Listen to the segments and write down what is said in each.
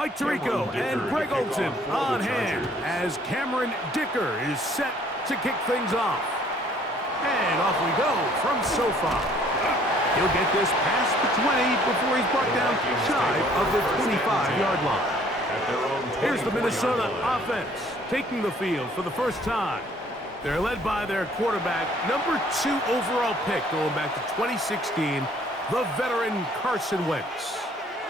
Mike Tirico and Greg Olson on hand as Cameron Dicker is set to kick things off. And off we go from SoFi. He'll get this past the 20 before he's brought down shy of the 25-yard line. Here's the Minnesota offense taking the field for the first time. They're led by their quarterback, number 2 overall pick going back to 2016, the veteran Carson Wentz.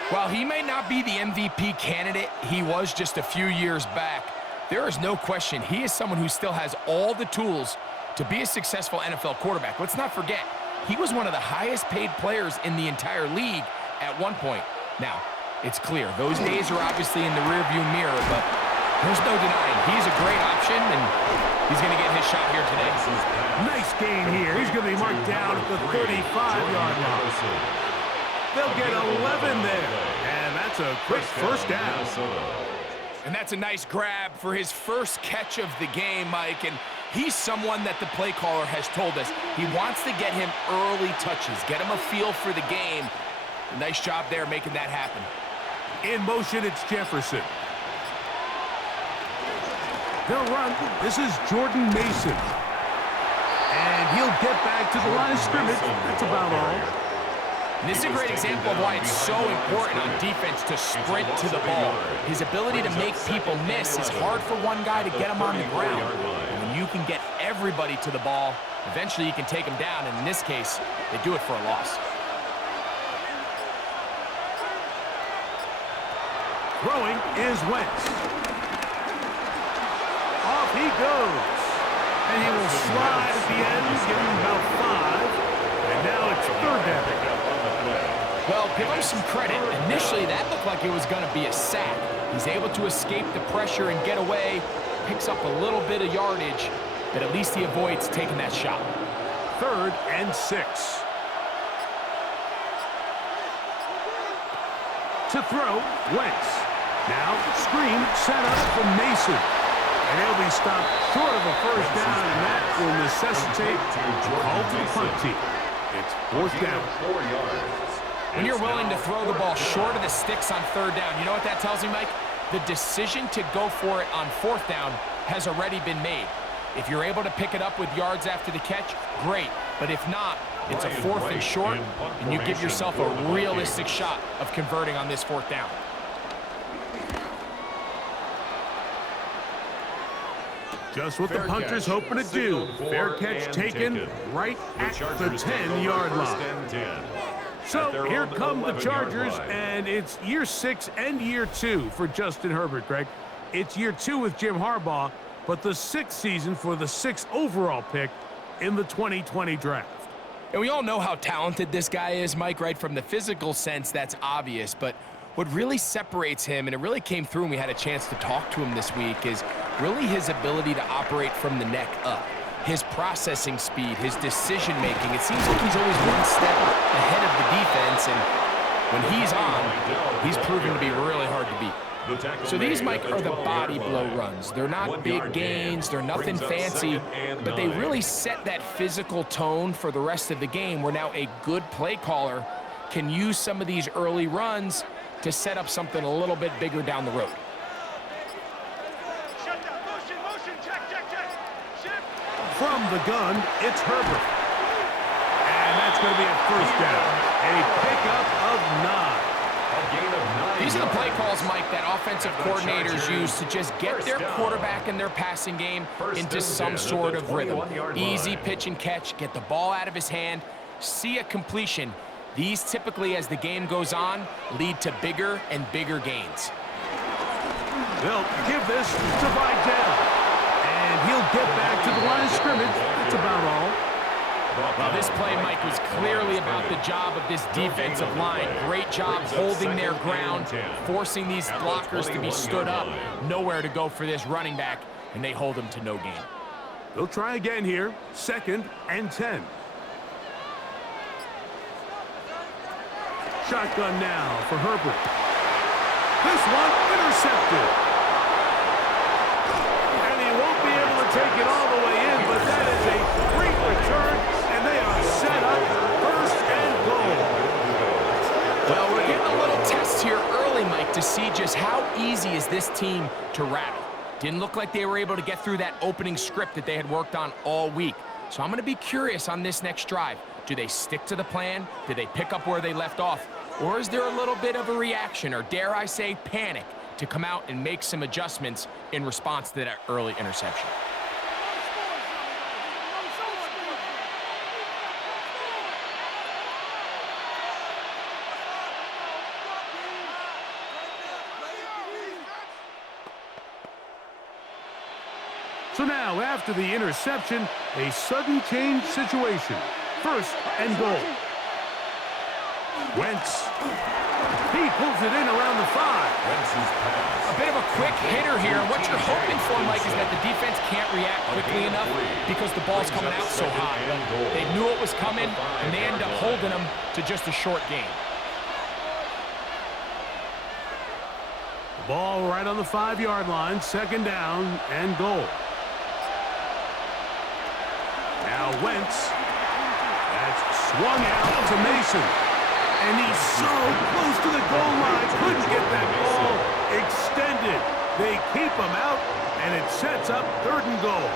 While he may not be the MVP candidate he was just a few years back, there is no question he is someone who still has all the tools to be a successful NFL quarterback. Let's not forget, he was one of the highest paid players in the entire league at one point. Now, it's clear, those days are obviously in the rearview mirror, but there's no denying he's a great option, and he's going to get his shot here today. Nice gain here. He's going to be marked down at the 35-yard line. They'll get 11 there, and that's a quick first down. And that's a nice grab for his first catch of the game, Mike, and he's someone that the play caller has told us he wants to get him early touches, get him a feel for the game. Nice job there making that happen. In motion, it's Jefferson. They'll run. This is Jordan Mason. And he'll get back to the line of scrimmage. That's about all. And this is a great example of why it's so important on defense to sprint to the ball. His ability to make people miss is hard for one guy to get him on the ground. And when you can get everybody to the ball, eventually you can take them down. And in this case, they do it for a loss. Throwing is Wentz. Off he goes. And he will slide at the end, give him about 5. And now it's third down. Well, give him some credit. Initially, that looked like it was going to be a sack. He's able to escape the pressure and get away, picks up a little bit of yardage, but at least he avoids taking that shot. 3rd and 6. To throw, Wentz. Now, screen set up from Mason. And he'll be stopped short of a first down, and that will necessitate a call to the punt team. It's 4th down. 4 yards. When you're willing to throw the ball short of the sticks on 3rd down, you know what that tells me, Mike? The decision to go for it on 4th down has already been made. If you're able to pick it up with yards after the catch, great. But if not, it's a 4th and short, and you give yourself a realistic shot of converting on this 4th down. Just what the punter's hoping to do. Fair catch taken right at the 10-yard line. So here come the Chargers, and it's year 6 and year 2 for Justin Herbert, Greg. It's year 2 with Jim Harbaugh, but the 6th season for the 6th overall pick in the 2020 draft. And we all know how talented this guy is, Mike, right? From the physical sense, that's obvious. But what really separates him, and it really came through when we had a chance to talk to him this week, is really his ability to operate from the neck up. His processing speed, his decision-making. It seems like he's always one step ahead of the defense, and when he's on, he's proven to be really hard to beat. So these, Mike, are the body blow runs. They're not big gains, they're nothing fancy, but they really set that physical tone for the rest of the game, where now a good play caller can use some of these early runs to set up something a little bit bigger down the road. From the gun, it's Herbert. And that's going to be a first down. A pickup of 9. These are the play calls, Mike, that offensive coordinators use to just get their quarterback and their passing game into some sort of rhythm. Easy pitch and catch, get the ball out of his hand, see a completion. These typically, as the game goes on, lead to bigger and bigger gains. They'll give this to Vidal. And he'll get back to the line of scrimmage. That's about all. Well, this play, Mike, was clearly about the job of this defensive line. Great job holding their ground, forcing these blockers to be stood up. Nowhere to go for this running back, and they hold him to no gain. They'll try again here. 2nd and 10. Shotgun now for Herbert. This one intercepted. And he won't be able to take it all the way in, but that is a great return, and they are set up 1st and goal. Well, we're getting a little test here early, Mike, to see just how this team to rattle. Didn't look like they were able to get through that opening script that they had worked on all week. So I'm going to be curious on this next drive. Do they stick to the plan? Do they pick up where they left off? Or is there a little bit of a reaction, or dare I say panic, to come out and make some adjustments in response to that early interception? So now, after the interception, a sudden change situation. First and goal. Wentz. He pulls it in around the 5. A bit of a quick hitter here. What you're hoping for, Mike, is that the defense can't react quickly enough because the ball's coming out so high. They knew it was coming, and they end up holding them to just a short gain. Ball right on the 5-yard line. Second down and goal. Now Wentz. That's swung out to Mason. And he's so close to the goal line. Couldn't get that ball extended. They keep him out, and it sets up 3rd and goal.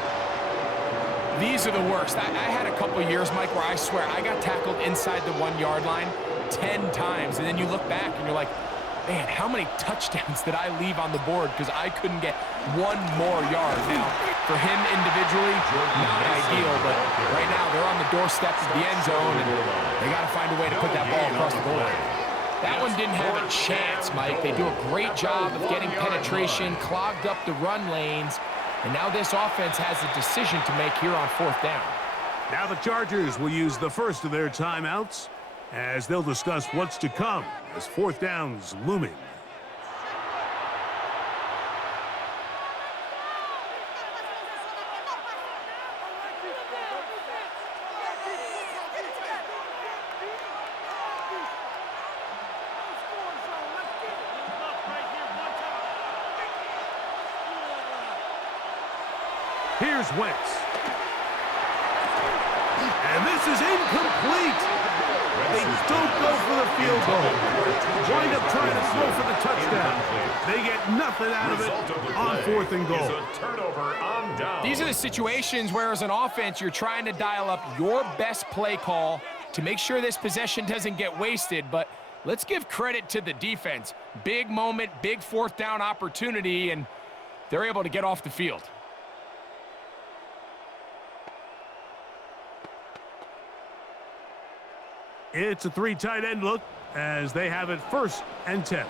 These are the worst. I had a couple years, Mike, where I swear I got tackled inside the 1-yard line 10 times. And then you look back, and you're like, man, how many touchdowns did I leave on the board because I couldn't get one more yard? Now, for him individually, not ideal, but right now they're on the doorstep of the end zone, and they got to find a way to put that ball across the goal line. That one didn't have a chance, Mike. They do a great job of getting penetration, clogged up the run lanes, and now this offense has a decision to make here on 4th down. Now the Chargers will use the first of their timeouts as they'll discuss what's to come as 4th down's looming. Here's Wentz. And this is incomplete. They don't go for the field goal. Wind up trying to throw for the touchdown. They get nothing out of it on 4th and goal. These are the situations where, as an offense, you're trying to dial up your best play call to make sure this possession doesn't get wasted. But let's give credit to the defense. Big moment, big 4th down opportunity, and they're able to get off the field. It's a 3 tight end look as they have it 1st and 10.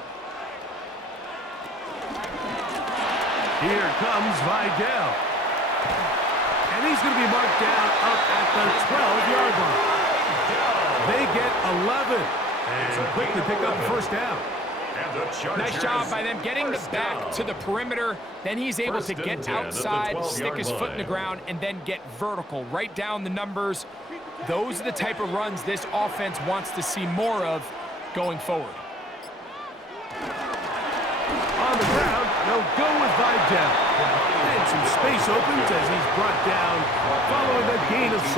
Here comes Vidal. And he's going to be marked down up at the 12-yard line. They get 11 and quickly pick up the 1st down. Nice job by them getting the back to the perimeter. Then he's able to get outside, stick his foot in the ground, and then get vertical right down the numbers. Those are the type of runs this offense wants to see more of going forward. On the ground, they'll go with Vidal. And some space opens as he's brought down following a gain of 6.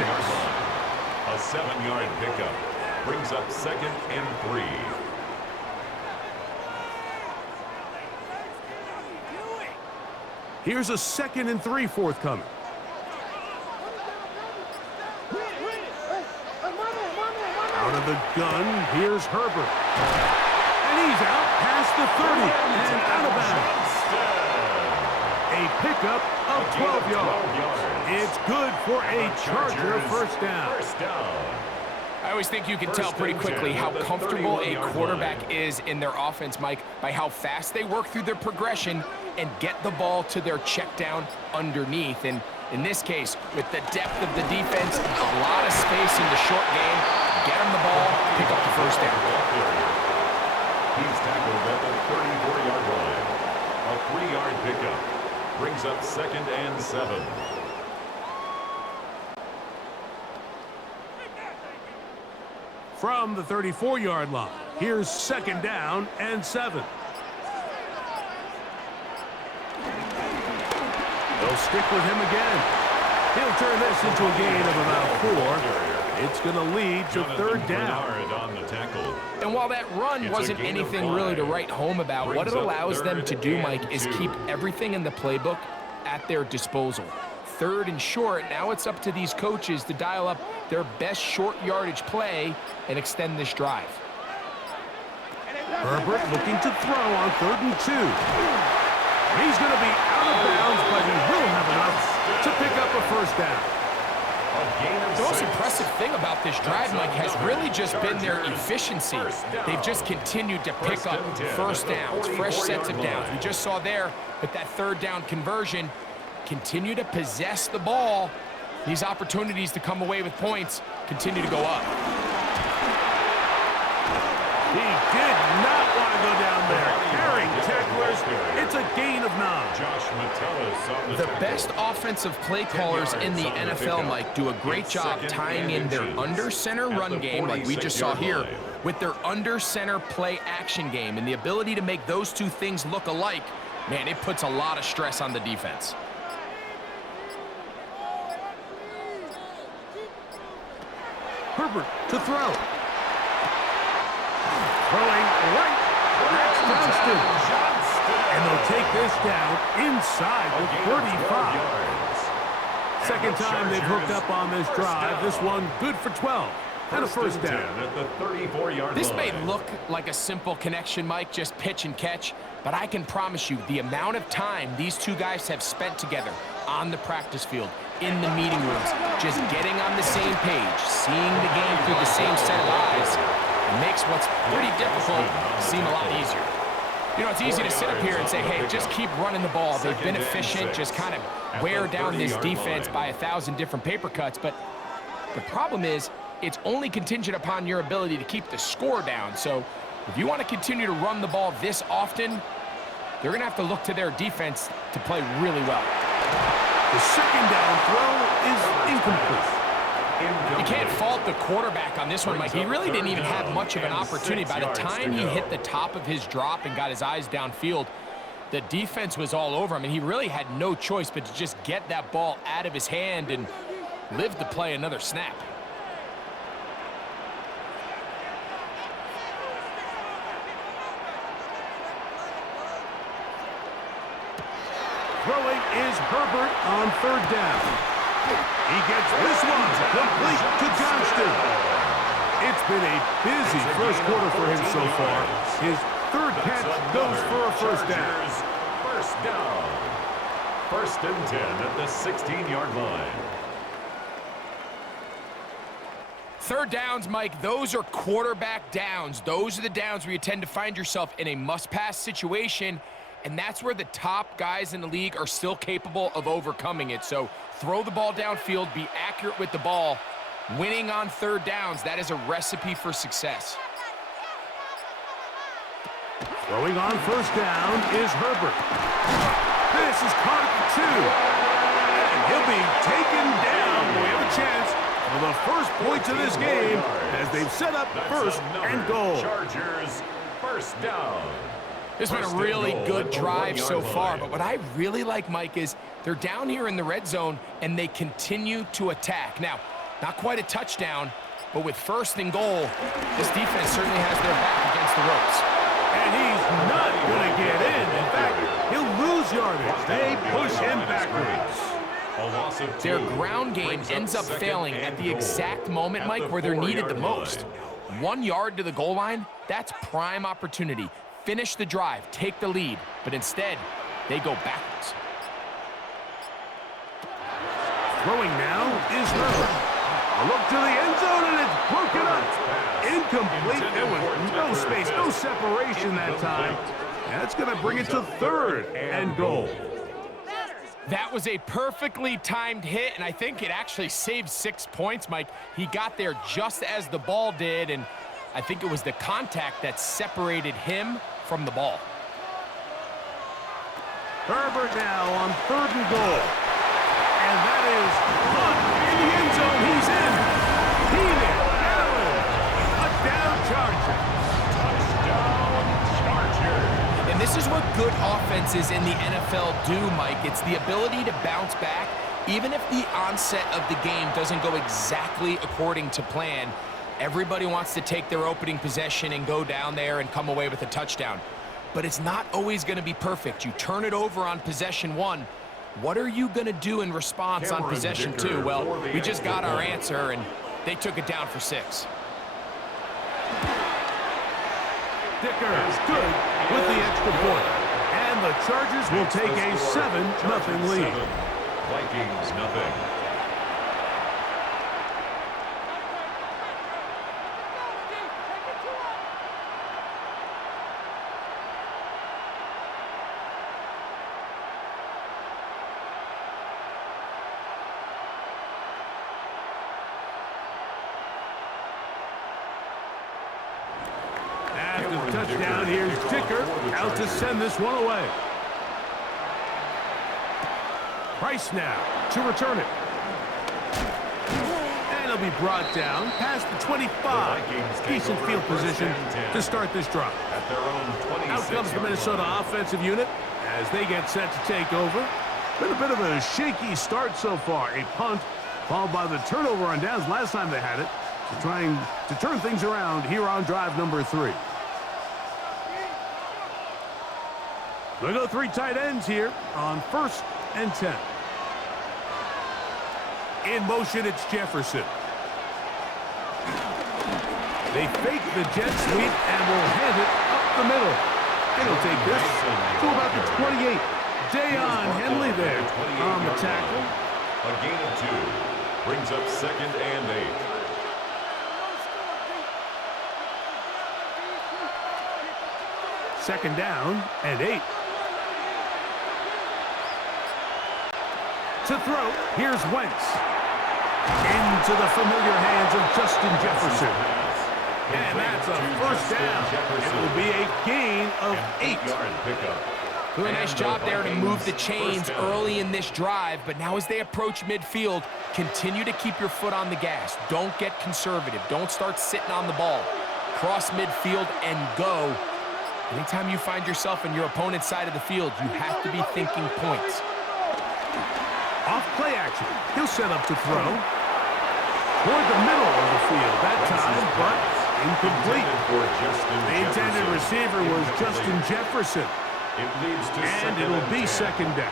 A 7-yard pickup brings up 2nd and 3. Here's a 2nd and 3 forthcoming. Out of the gun, here's Herbert. And he's out past the 30 and out of bounds. A pickup of 12 yards. It's good for a Charger 1st down. I always think you can tell pretty quickly how comfortable a quarterback is in their offense, Mike, by how fast they work through their progression and get the ball to their check down underneath. And in this case, with the depth of the defense, a lot of space in the short game, get him the ball, pick up the 1st down. He's tackled at the 34-yard line. A 3-yard pickup brings up 2nd and 7. From the 34-yard line, here's 2nd down and 7. They'll stick with him again. He'll turn this into a gain of about 4. It's going to lead to third down. On the tackle. And while that run wasn't anything really to write home about, what it allows them to do, Mike, is keep everything in the playbook at their disposal. Third and short, now it's up to these coaches to dial up their best short yardage play and extend this drive. Herbert looking to throw on 3rd and 2. He's going to be out of bounds, but he will have enough to pick up a first down. The most impressive thing about this drive, Mike, has really just been their efficiency. They've just continued to pick up first downs, fresh sets of downs. We just saw there with that 3rd down conversion, continue to possess the ball. These opportunities to come away with points continue to go up. He did not want to go down there. Carrying tacklers, it's a gain of 9. The best offensive play callers in the NFL, Mike, do a great job tying in their under-center run game, like we just saw here, with their under-center play action game. And the ability to make those two things look alike, man, it puts a lot of stress on the defense. Herbert to throw. Throwing right. That's Johnston. And they'll take this down inside the 35. Second time they've hooked up on this drive. This one good for 12. And a first down. At the 34-yard line. This may look like a simple connection, Mike, just pitch and catch, but I can promise you the amount of time these two guys have spent together on the practice field, in the meeting rooms, just getting on the same page, seeing the game through the same set of eyes, makes what's pretty difficult seem a lot easier. You know, it's easy to sit up here and say, hey, just keep running the ball. They've been efficient, just kind of wear down this defense by 1,000 different paper cuts. But the problem is, it's only contingent upon your ability to keep the score down. So if you want to continue to run the ball this often, they're going to have to look to their defense to play really well. The second down throw is incomplete. You can't fault the quarterback on this one, Mike. He really didn't even have much of an opportunity. By the time he hit the top of his drop and got his eyes downfield, the defense was all over him, and he really had no choice but to just get that ball out of his hand and live to play another snap. Throwing is Herbert on 3rd down. He gets this one complete to Johnston. It's been a busy first quarter for him so far. His 3rd catch goes for a first down. First down. 1st and 10 at the 16-yard line. 3rd downs, Mike, those are quarterback downs. Those are the downs where you tend to find yourself in a must-pass situation, and that's where the top guys in the league are still capable of overcoming it. So throw the ball downfield, be accurate with the ball. Winning on 3rd downs, that is a recipe for success. Throwing on 1st down is Herbert. This is caught at 2. And he'll be taken down. We have a chance for the first points of this game as they've set up 1st and goal. Chargers, 1st down. This has been a really good drive so far, but what I really like, Mike, is they're down here in the red zone, and they continue to attack. Now, not quite a touchdown, but with 1st and goal, this defense certainly has their back against the ropes. And he's not going to get in. In fact, he'll lose yardage. They push him backwards. Their ground game ends up failing at the exact moment, Mike, where they're needed the most. 1 yard to the goal line, that's prime opportunity. Finish the drive, take the lead, but instead, they go backwards. Throwing now is Herbert. A look to the end zone, and it's broken up. Incomplete. There was no space, no separation that time. And that's going to bring it to 3rd and goal. That was a perfectly timed hit, and I think it actually saved 6 points, Mike. He got there just as the ball did, and I think it was the contact that separated him from the ball. Herbert now on 3rd and goal. And that is one in the end zone. He's in. Keenan Allen. A down Charger. Touchdown, Chargers. And this is what good offenses in the NFL do, Mike. It's the ability to bounce back Even if the onset of the game doesn't go exactly according to plan, everybody wants to take their opening possession and go down there and come away with a touchdown. But it's not always going to be perfect. You turn it over on possession 1. What are you going to do in response on possession 2? Well, we just got our answer, and they took it down for 6. Dicker is good with the extra point. And the Chargers will take a 7-0 lead. Vikings nothing. After the touchdown, here's Dicker out to send this one away. Price now to return it. And it'll be brought down past the 25. Decent field position to start this drive. At their own 26. Out comes the Minnesota offensive unit as they get set to take over. Been a bit of a shaky start so far. A punt followed by the turnover on downs last time they had it. So trying to turn things around here on drive number 3. They'll go 3 tight ends here on 1st and 10. In motion, it's Jefferson. They fake the jet sweep and will hand it up the middle. And he'll take this to about the 28. Dayon Henley there on the tackle. A gain of 2. Brings up 2nd and 8. Second down and 8. To throw, here's Wentz. Into the familiar hands of Justin Jefferson. And that's a first down. It will be a gain of 8. Really nice job there to move the chains early in this drive, but now as they approach midfield, continue to keep your foot on the gas. Don't get conservative. Don't start sitting on the ball. Cross midfield and go. Anytime you find yourself in your opponent's side of the field, you have to be thinking points. Off play action. He'll set up to throw. Toward the middle of the field that time, but incomplete. The intended receiver was Justin Jefferson. And it'll be second down.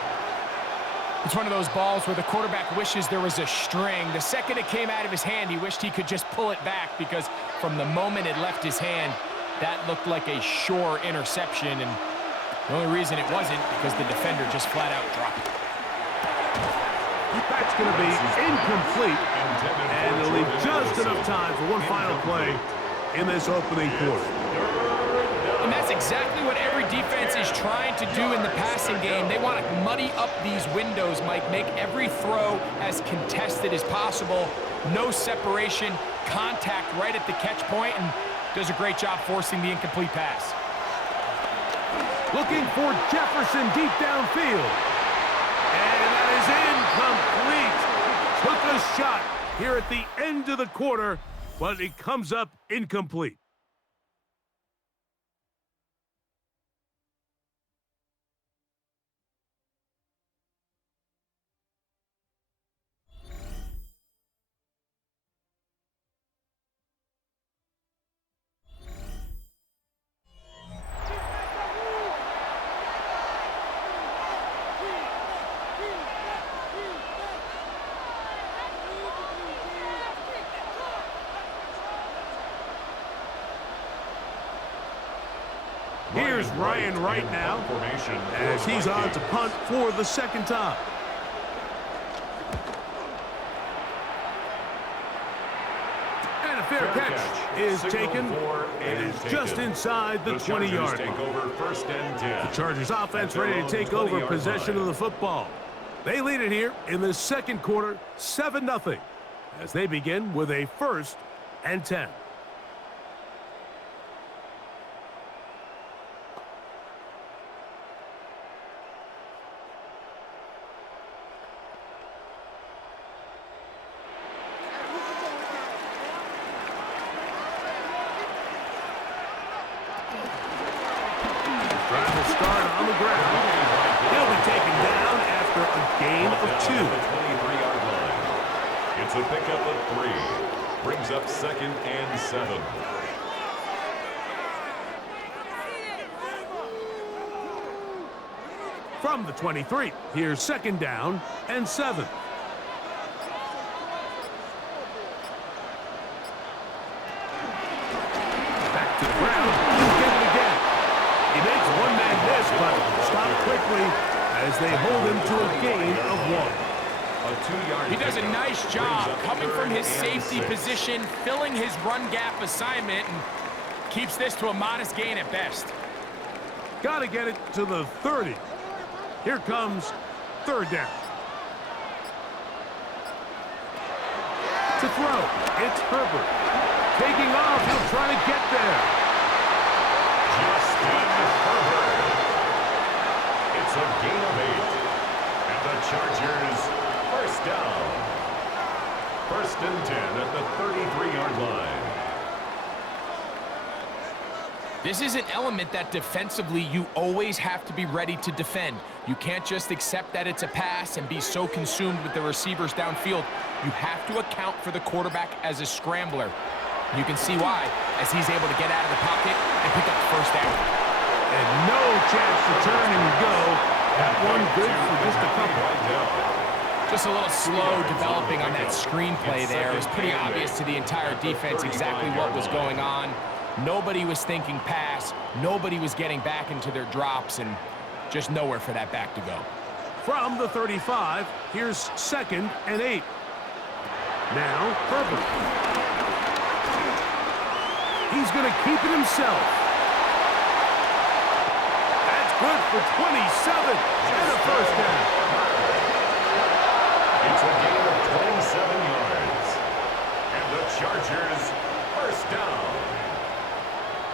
It's one of those balls where the quarterback wishes there was a string. The second it came out of his hand, he wished he could just pull it back because from the moment it left his hand, that looked like a sure interception. And the only reason it wasn't because the defender just flat out dropped it. That's going to be incomplete, and it'll leave just enough time for one final play in this opening quarter. And that's exactly what every defense is trying to do in the passing game. They want to muddy up these windows, Mike, make every throw as contested as possible. No separation, contact right at the catch point, and does a great job forcing the incomplete pass. Looking for Jefferson deep downfield. And that is incomplete. Took a shot here at the end of the quarter, but it comes up incomplete. Here's Ryan Wright now as he's on to punt for the second time. And a fair catch is taken. It is just inside the 20-yard line. The Chargers offense ready to take over possession of the football. They lead it here in the second quarter, 7-0, as they begin with a 1st and 10. Drive will start on the ground. He'll be taken down after a gain of 2. It's a pickup of 3. Brings up 2nd and 7. From the 23, here's 2nd down and 7. Back to the ground. He'll get it again. He makes one-man miss, but stopped quickly as they hold him to a gain of 1. He does a nice job coming from his safety position, filling his run gap assignment, and keeps this to a modest gain at best. Got to get it to the 30. Here comes 3rd down. To throw, it's Herbert. Taking off, he'll try to get there. Justin Herbert. It's a gain of 8. And the Chargers, first down. 1st and 10 at the 33-yard line. This is an element that defensively you always have to be ready to defend. You can't just accept that it's a pass and be so consumed with the receivers downfield. You have to account for the quarterback as a scrambler. You can see why, as he's able to get out of the pocket and pick up 1st down. And no chance to turn and go. That one good for just a couple. Just a little slow developing on that screenplay there. It was pretty obvious to the entire defense exactly what was going on. Nobody was thinking pass. Nobody was getting back into their drops, and just nowhere for that back to go. From the 35, here's 2nd and 8. Now, Herbert. He's going to keep it himself. That's good for 27 and a 1st down. It's a gain of 27 yards. And the Chargers, 1st down.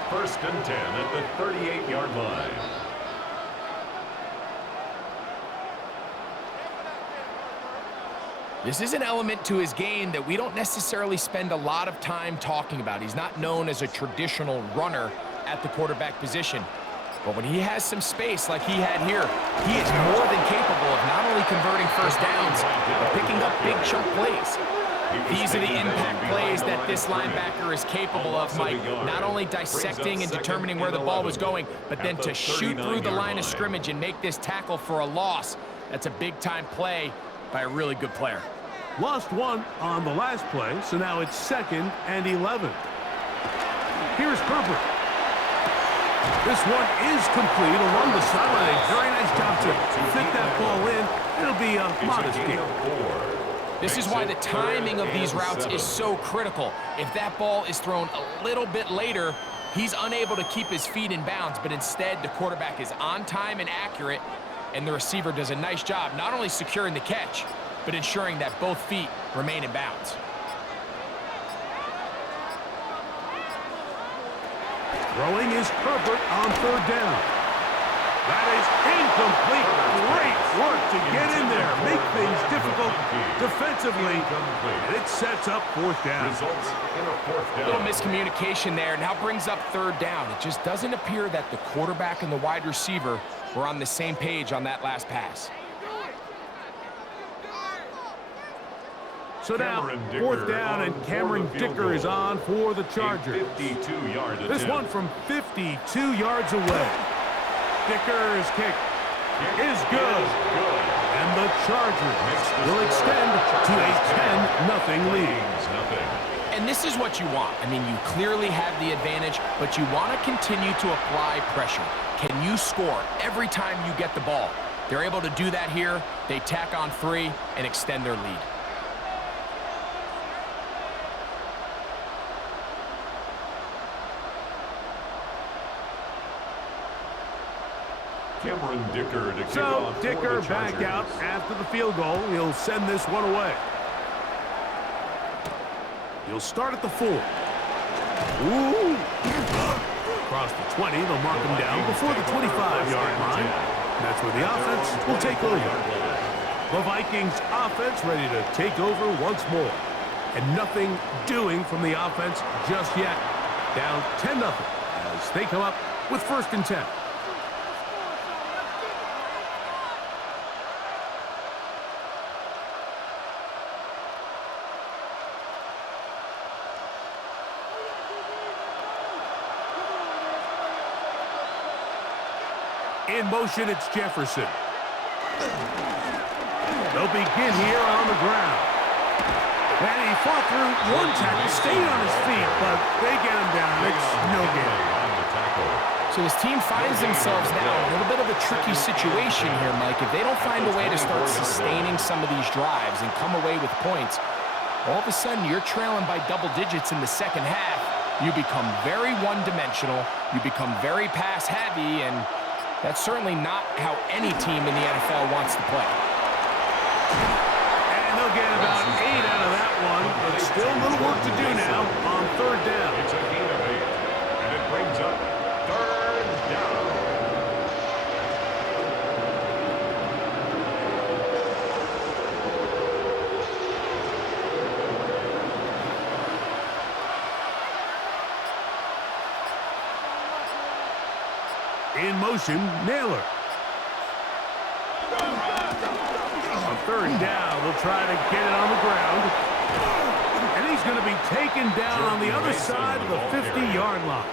1st and 10 at the 38-yard line. This is an element to his game that we don't necessarily spend a lot of time talking about. He's not known as a traditional runner at the quarterback position. But when he has some space like he had here, he is more than capable of not only converting 1st downs, but picking up big chunk plays. These are the impact plays that this linebacker is capable of, Mike. Not only dissecting and determining where the ball was going, but then to shoot through the line of scrimmage and make this tackle for a loss. That's a big-time play by a really good player. Lost 1 on the last play, so now it's 2nd and 11. Here's Herbert. This one is complete along the sideline. A very nice job to fit that ball in. It'll be a modest gain. This is why the timing of these routes is so critical. If that ball is thrown a little bit later, he's unable to keep his feet in bounds, but instead the quarterback is on time and accurate, and the receiver does a nice job not only securing the catch, but ensuring that both feet remain in bounds. Throwing is Herbert on 3rd down. That is incomplete. Great work to get in there, make things difficult defensively, and it sets up 4th down. Results in a 4th down. A little miscommunication there, now brings up 3rd down. It just doesn't appear that the quarterback and the wide receiver were on the same page on that last pass. So now, 4th down, and Cameron Dicker is on for the Chargers. 52-yard attempt. This one from 52 yards away. Dicker's kick is good. And the Chargers will extend to a 10-0 lead. And this is what you want. I mean, you clearly have the advantage, but you want to continue to apply pressure. Can you score every time you get the ball? They're able to do that here. They tack on 3 and extend their lead. Cameron Dicker to kick So off for Dicker the back Chargers. out after the field goal. He'll send this one away. He'll start at the 4. Ooh. Across the 20, they'll mark him down before the 25-yard line. That's where the offense will take over. The Vikings offense ready to take over once more. And nothing doing from the offense just yet. Down 10-0 as they come up with 1st and 10. In motion, it's Jefferson. They'll begin here on the ground. And he fought through one tackle, stayed on his feet, but they get him down. It's no good. So this team finds themselves now in a little bit of a tricky situation here, Mike. If they don't find a way to start sustaining some of these drives and come away with points, all of a sudden you're trailing by double digits in the second half. You become very one-dimensional. You become very pass-heavy, and that's certainly not how any team in the NFL wants to play. And they'll get about 8 out of that one, but still a little work to do now on third down. It's a gain of 8, and it brings up third down. In motion, Naylor. On third down, they'll try to get it on the ground. And he's going to be taken down on the other side of the 50-yard line.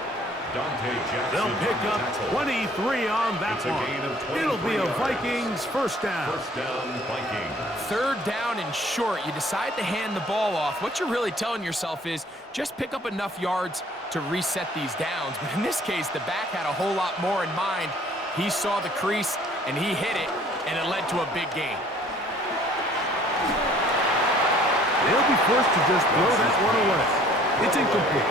They'll pick up 23 on that one. It'll be a Vikings first down. First down, Vikings. Third down and short. You decide to hand the ball off. What you're really telling yourself is just pick up enough yards to reset these downs. But in this case, the back had a whole lot more in mind. He saw the crease, and he hit it, and it led to a big gain. They'll be forced to just throw that one away. It's incomplete.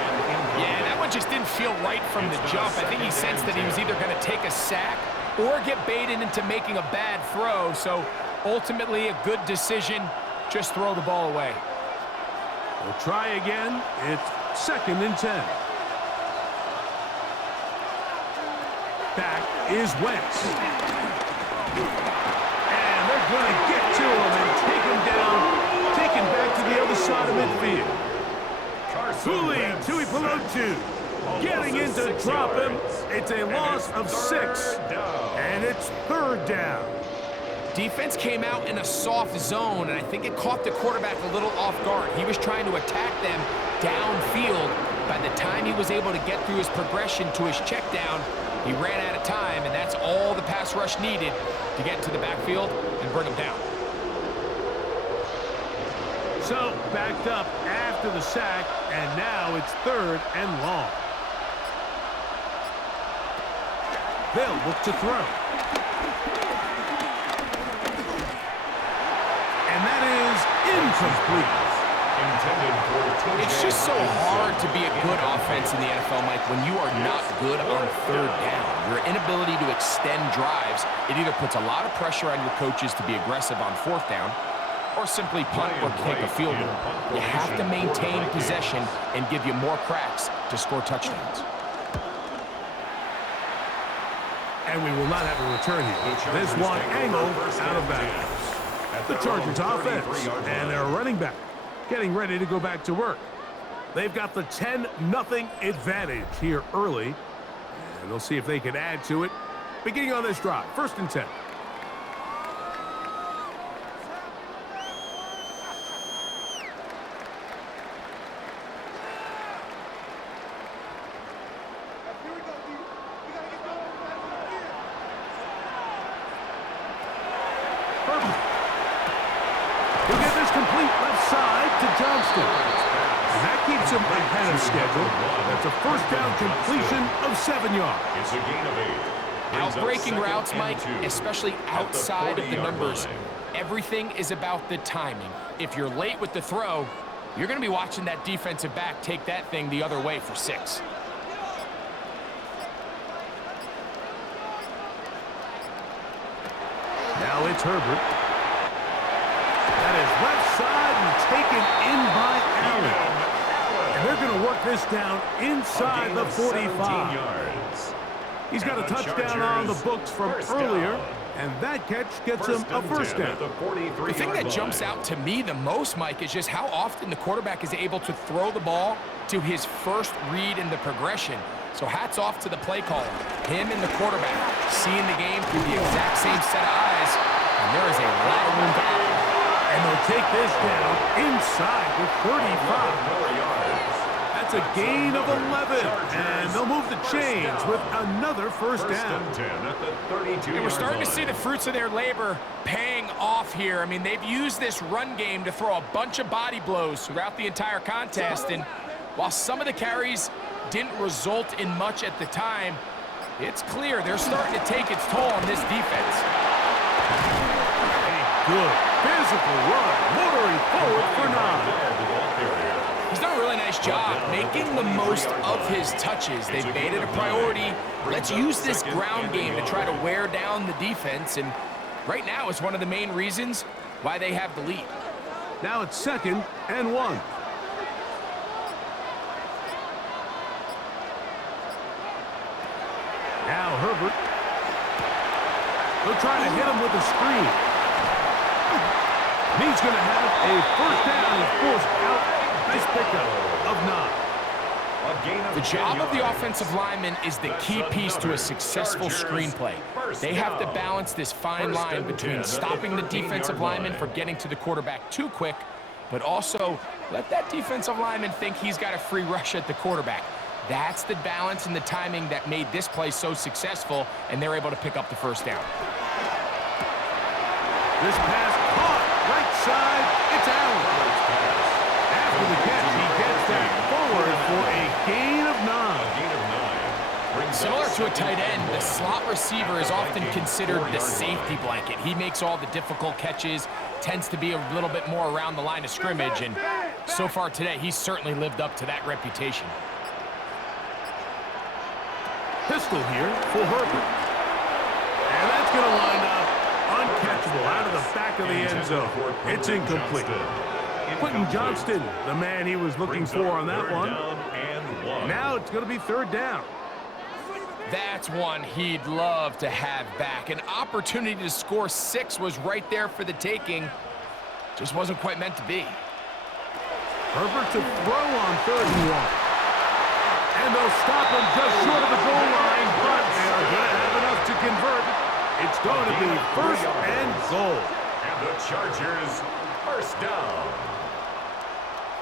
Yeah, that one just didn't feel right from the jump. I think he sensed that he was either going to take a sack or get baited into making a bad throw. So ultimately a good decision, just throw the ball away. We'll try again. It's 2nd and 10. Back is Wentz. And they're going to get to him and take him down, taken back to the other side of midfield. Tui Pelotu getting in to drop him. It's a loss of 6, and it's third down. Defense came out in a soft zone, and I think it caught the quarterback a little off guard. He was trying to attack them downfield. By the time he was able to get through his progression to his check down, he ran out of time, and that's all the pass rush needed to get to the backfield and bring him down. So, backed up after the sack, and now it's 3rd and long. They'll look to throw. And that is incomplete. It's just so hard to be a good offense in the NFL, Mike, when you are not good on third down. Your inability to extend drives, it either puts a lot of pressure on your coaches to be aggressive on 4th down, or simply punt or kick a field goal. You have to maintain possession and give you more cracks to score touchdowns. And we will not have a return here. This one angled out of bounds. The Chargers offense and their running back getting ready to go back to work. They've got the 10-0 advantage here early, and they'll see if they can add to it. Beginning on this drive, 1st and 10. He'll get this complete left side to Johnston. And that keeps him ahead of schedule. That's a first down completion of 7 yards. It's a gain of 8. Out-breaking routes, Mike, especially outside of the numbers, everything is about the timing. If you're late with the throw, you're going to be watching that defensive back take that thing the other way for 6. Now it's Herbert. That is left side and taken in by Allen. And they're going to work this down inside the 45. Yards. He's got a touchdown on the books from earlier, and that catch gets him a first down. The thing that jumps out to me the most, Mike, is just how often the quarterback is able to throw the ball to his first read in the progression. So hats off to the play caller. Him and the quarterback seeing the game through the exact same set of eyes, and there is a lot of room to add. And they'll take this down inside the 35. That's That's a gain of 11, and they'll move the chains with another first down. First and 10 at the 32-yard And we're starting line. to see the fruits of their labor paying off here. I mean, they've used this run game to throw a bunch of body blows throughout the entire contest, and while some of the carries didn't result in much at the time, it's clear they're starting to take its toll on this defense. A good physical run, motoring forward for 9. He's done a really nice job making the most of his touches. They've made it a priority. Let's use this ground game to try to wear down the defense, and right now it's one of the main reasons why they have the lead. Now it's 2nd and 1. Now Herbert. They'll try to hit him with a screen. And he's going to have a first down and forced out. Nice pickup of 9. The job of the offensive lineman is the key piece to a successful screenplay. They have to balance this fine line between stopping the defensive lineman from getting to the quarterback too quick, but also let that defensive lineman think he's got a free rush at the quarterback. That's the balance and the timing that made this play so successful, and they're able to pick up the first down. This pass caught right side. It's Allen. After the catch, he gets that forward for a gain of 9. Similar to a tight end, the slot receiver is often considered the safety blanket. He makes all the difficult catches, tends to be a little bit more around the line of scrimmage, and so far today, he's certainly lived up to that reputation. Pistol here for Herbert. And that's going to wind up uncatchable out of the back of the end zone. It's incomplete. Quentin Johnston, the man he was looking for on that one. Now it's going to be 3rd down. That's one he'd love to have back. An opportunity to score 6 was right there for the taking. Just wasn't quite meant to be. Herbert to throw on 3rd and 1. And they'll stop him just short of the goal line, but they are going to have enough to convert. It's going to be 1st and goal. And the Chargers, first down.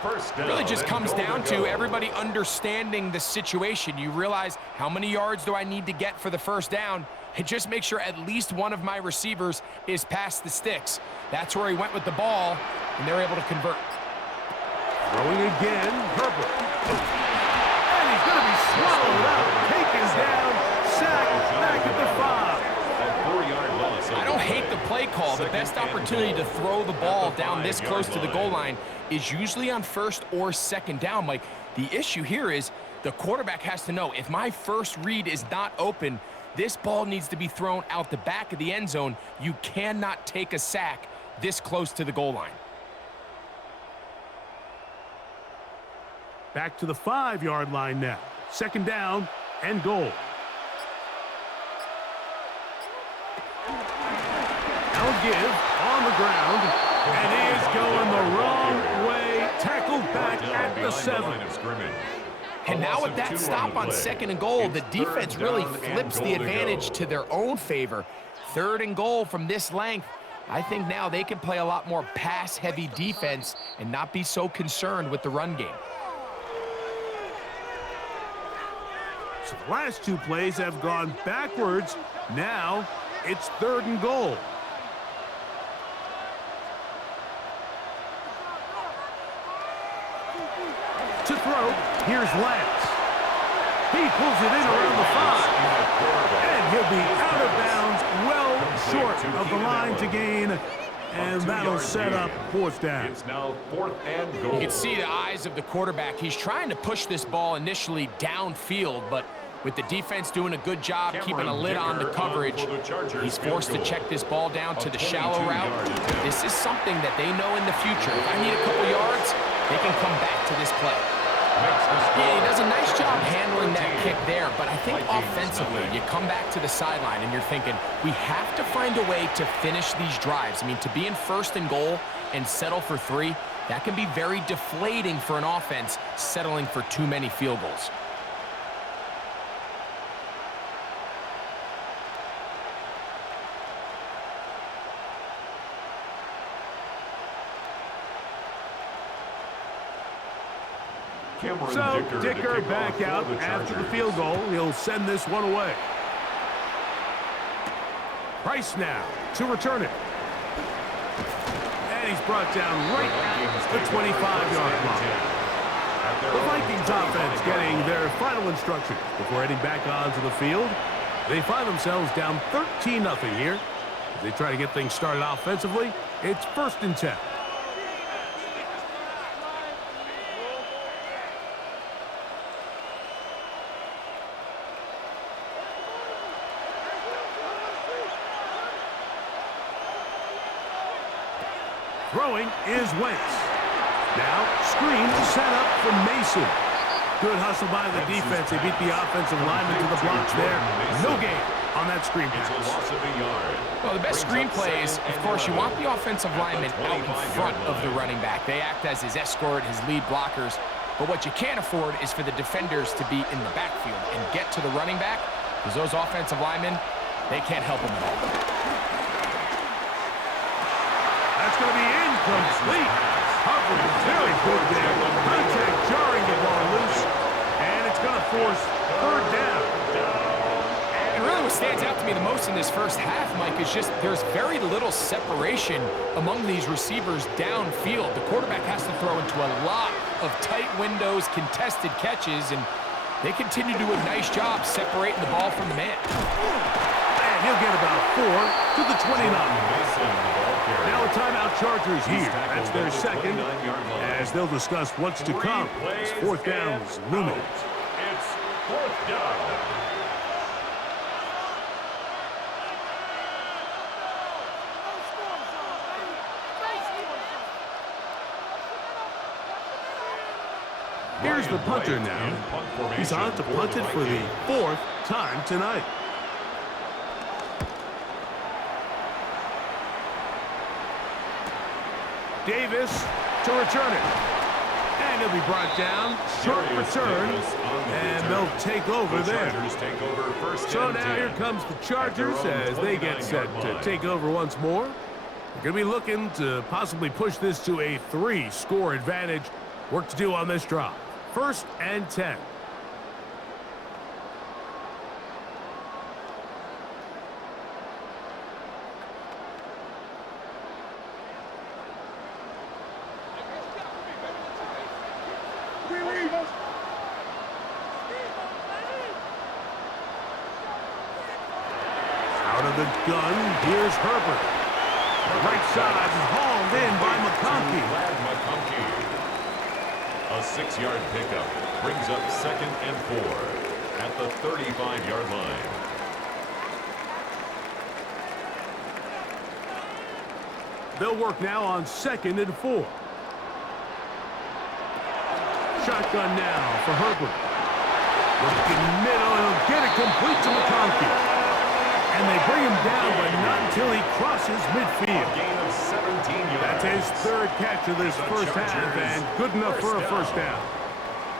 First down. It really just comes down to everybody understanding the situation. You realize, how many yards do I need to get for the first down? And just make sure at least one of my receivers is past the sticks. That's where he went with the ball, and they're able to convert. Throwing again, Herbert. He's going to be swallowed up, taken down, sacked back at the 5. I don't hate the play call. The best opportunity to throw the ball down this close to the goal line is usually on 1st or 2nd down, Mike. The issue here is the quarterback has to know, if my first read is not open, this ball needs to be thrown out the back of the end zone. You cannot take a sack this close to the goal line. Back to the 5-yard line now. 2nd down and goal. Now give on the ground, and he is going the wrong way. Tackled back at the 7. And now with that stop on 2nd and goal, the defense really flips the advantage to their own favor. 3rd and goal from this length. I think now they can play a lot more pass-heavy defense and not be so concerned with the run game. So the last 2 plays have gone backwards. Now it's 3rd and goal. To throw, here's Lance. He pulls it in around the 5. And he'll be out of bounds, well short of the line to gain. And that'll set up 4th down. It's now 4th and goal. You can see the eyes of the quarterback. He's trying to push this ball initially downfield, but with the defense doing a good job keeping a lid on the coverage, he's forced to check this ball down to the shallow route. This is something that they know in the future. If I need a couple yards, they can come back to this play. Yeah, he does a nice job handling that kick there, but I think offensively, you come back to the sideline and you're thinking, we have to find a way to finish these drives. I mean, to be in 1st and goal and settle for 3, that can be very deflating for an offense settling for too many field goals. So Dicker back out after the field goal. He'll send this one away. Price now to return it. And he's brought down right at the 25-yard line. The Vikings offense getting their final instructions before heading back onto the field. They find themselves down 13-0 here. As they try to get things started offensively, it's 1st and 10. Throwing is Wentz. Now, screen set up for Mason. Good hustle by the defense. They beat the offensive lineman to the blocks there. No gain on that screen pass. Well, the best screen plays, of course, you want the offensive lineman out in front of the running back. They act as his escort, his lead blockers. But what you can't afford is for the defenders to be in the backfield and get to the running back, because those offensive linemen, they can't help them at all. That's going to be incomplete. Coverage very good there. Contact jarring the ball loose, and it's going to force 3rd down. And really what stands out to me the most in this first half, Mike, is just there's very little separation among these receivers downfield. The quarterback has to throw into a lot of tight windows, contested catches, and they continue to do a nice job separating the ball from the man. And he'll get about 4 to the 29. Now a timeout Chargers here. That's their 2nd, as they'll discuss what's to come. 4th down's looming. It's 4th down. Here's the punter now. He's on to punt it for the 4th time tonight. Davis to return it. And he'll be brought down. Short return. And they'll take over there. So now here comes the Chargers as they get set to take over once more. They're going to be looking to possibly push this to a 3-score advantage. Work to do on this drive. 1st and 10. Out of the gun, here's Herbert. Right side hauled in by McConkey. A 6-yard pickup brings up 2nd and 4 at the 35-yard line. They'll work now on 2nd and 4. Shotgun now for Herbert. Looking middle, and he'll get it complete to McConkey. And they bring him down, but not until he crosses midfield. A gain of 17 yards. That's his 3rd catch of this first half, and good enough for a 1st down.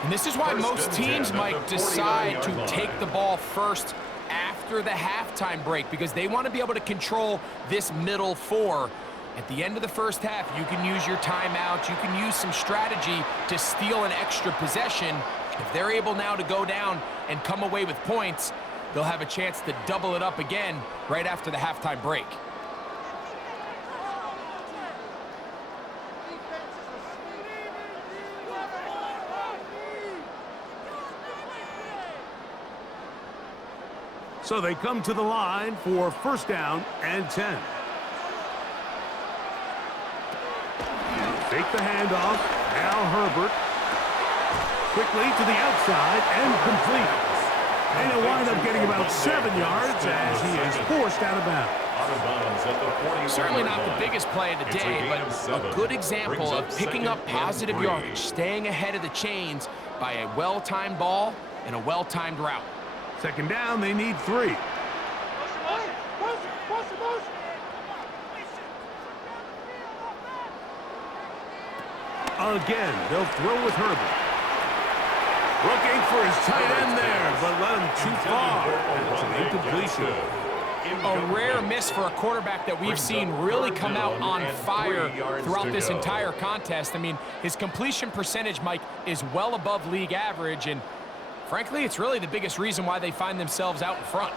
And this is why most teams, Mike, decide to take the ball first after the halftime break, because they want to be able to control this middle 4. At the end of the first half, you can use your timeout. You can use some strategy to steal an extra possession. If they're able now to go down and come away with points, they'll have a chance to double it up again right after the halftime break. So they come to the line for 1st down and 10. Take the handoff. Now Herbert. Quickly to the outside and complete. And he'll wind up getting about 7 yards as he is forced out of bounds. Certainly not the biggest play of the day, but a good example of picking up positive yardage, staying ahead of the chains by a well-timed ball and a well-timed route. 2nd down, they need 3. Again, they'll throw with Herbert. Looking for his tight end there, but let him too far. That's an incompletion. A rare miss for a quarterback that we've seen really come out on fire throughout this entire contest. I mean, his completion percentage, Mike, is well above league average, and frankly, it's really the biggest reason why they find themselves out in front.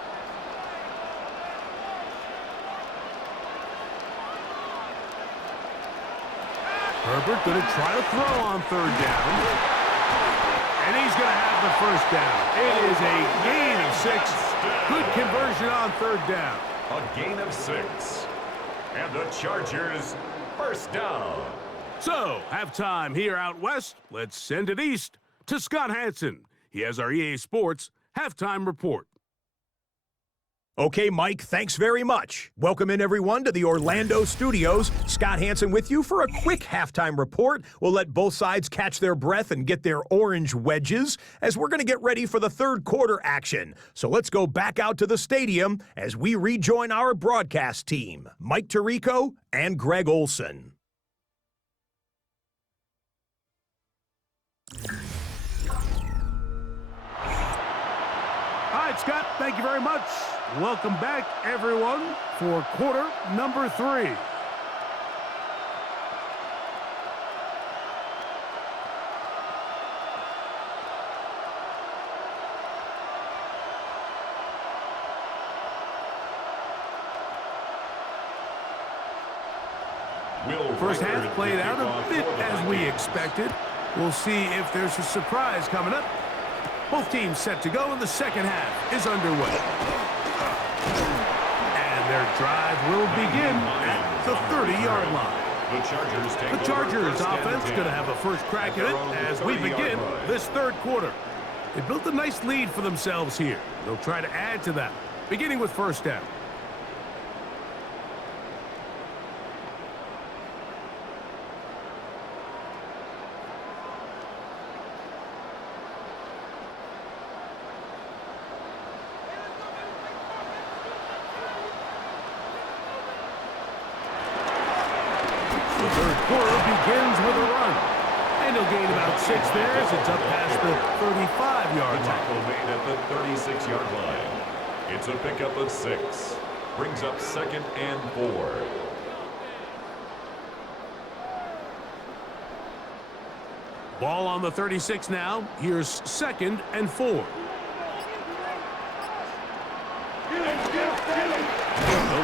Herbert going to try to throw on third down. And he's going to have the first down. It is a gain of 6. Good conversion on third down. A gain of 6. And the Chargers, first down. So, halftime here out west. Let's send it east to Scott Hansen. He has our EA Sports halftime report. Okay, Mike, thanks very much. Welcome in, everyone, to the Orlando studios. Scott Hansen with you for a quick halftime report. We'll let both sides catch their breath and get their orange wedges as we're going to get ready for the third quarter action. So let's go back out to the stadium as we rejoin our broadcast team, Mike Tirico and Greg Olson. All right, Scott, thank you very much. Welcome back, everyone, for quarter number 3. First half played out a bit as we expected. We'll see if there's a surprise coming up. Both teams set to go, and the second half is underway. And their drive will begin at the 30-yard line. The Chargers offense going to have a first crack at it as we begin this third quarter. They built a nice lead for themselves here. They'll try to add to that, beginning with first down. Begins with a run. And he'll gain about 6 there as it's up past the 35-yard line. Tackle made at the 36-yard line. It's a pickup of 6. Brings up 2nd and 4. Ball on the 36 now. Here's 2nd and 4. They'll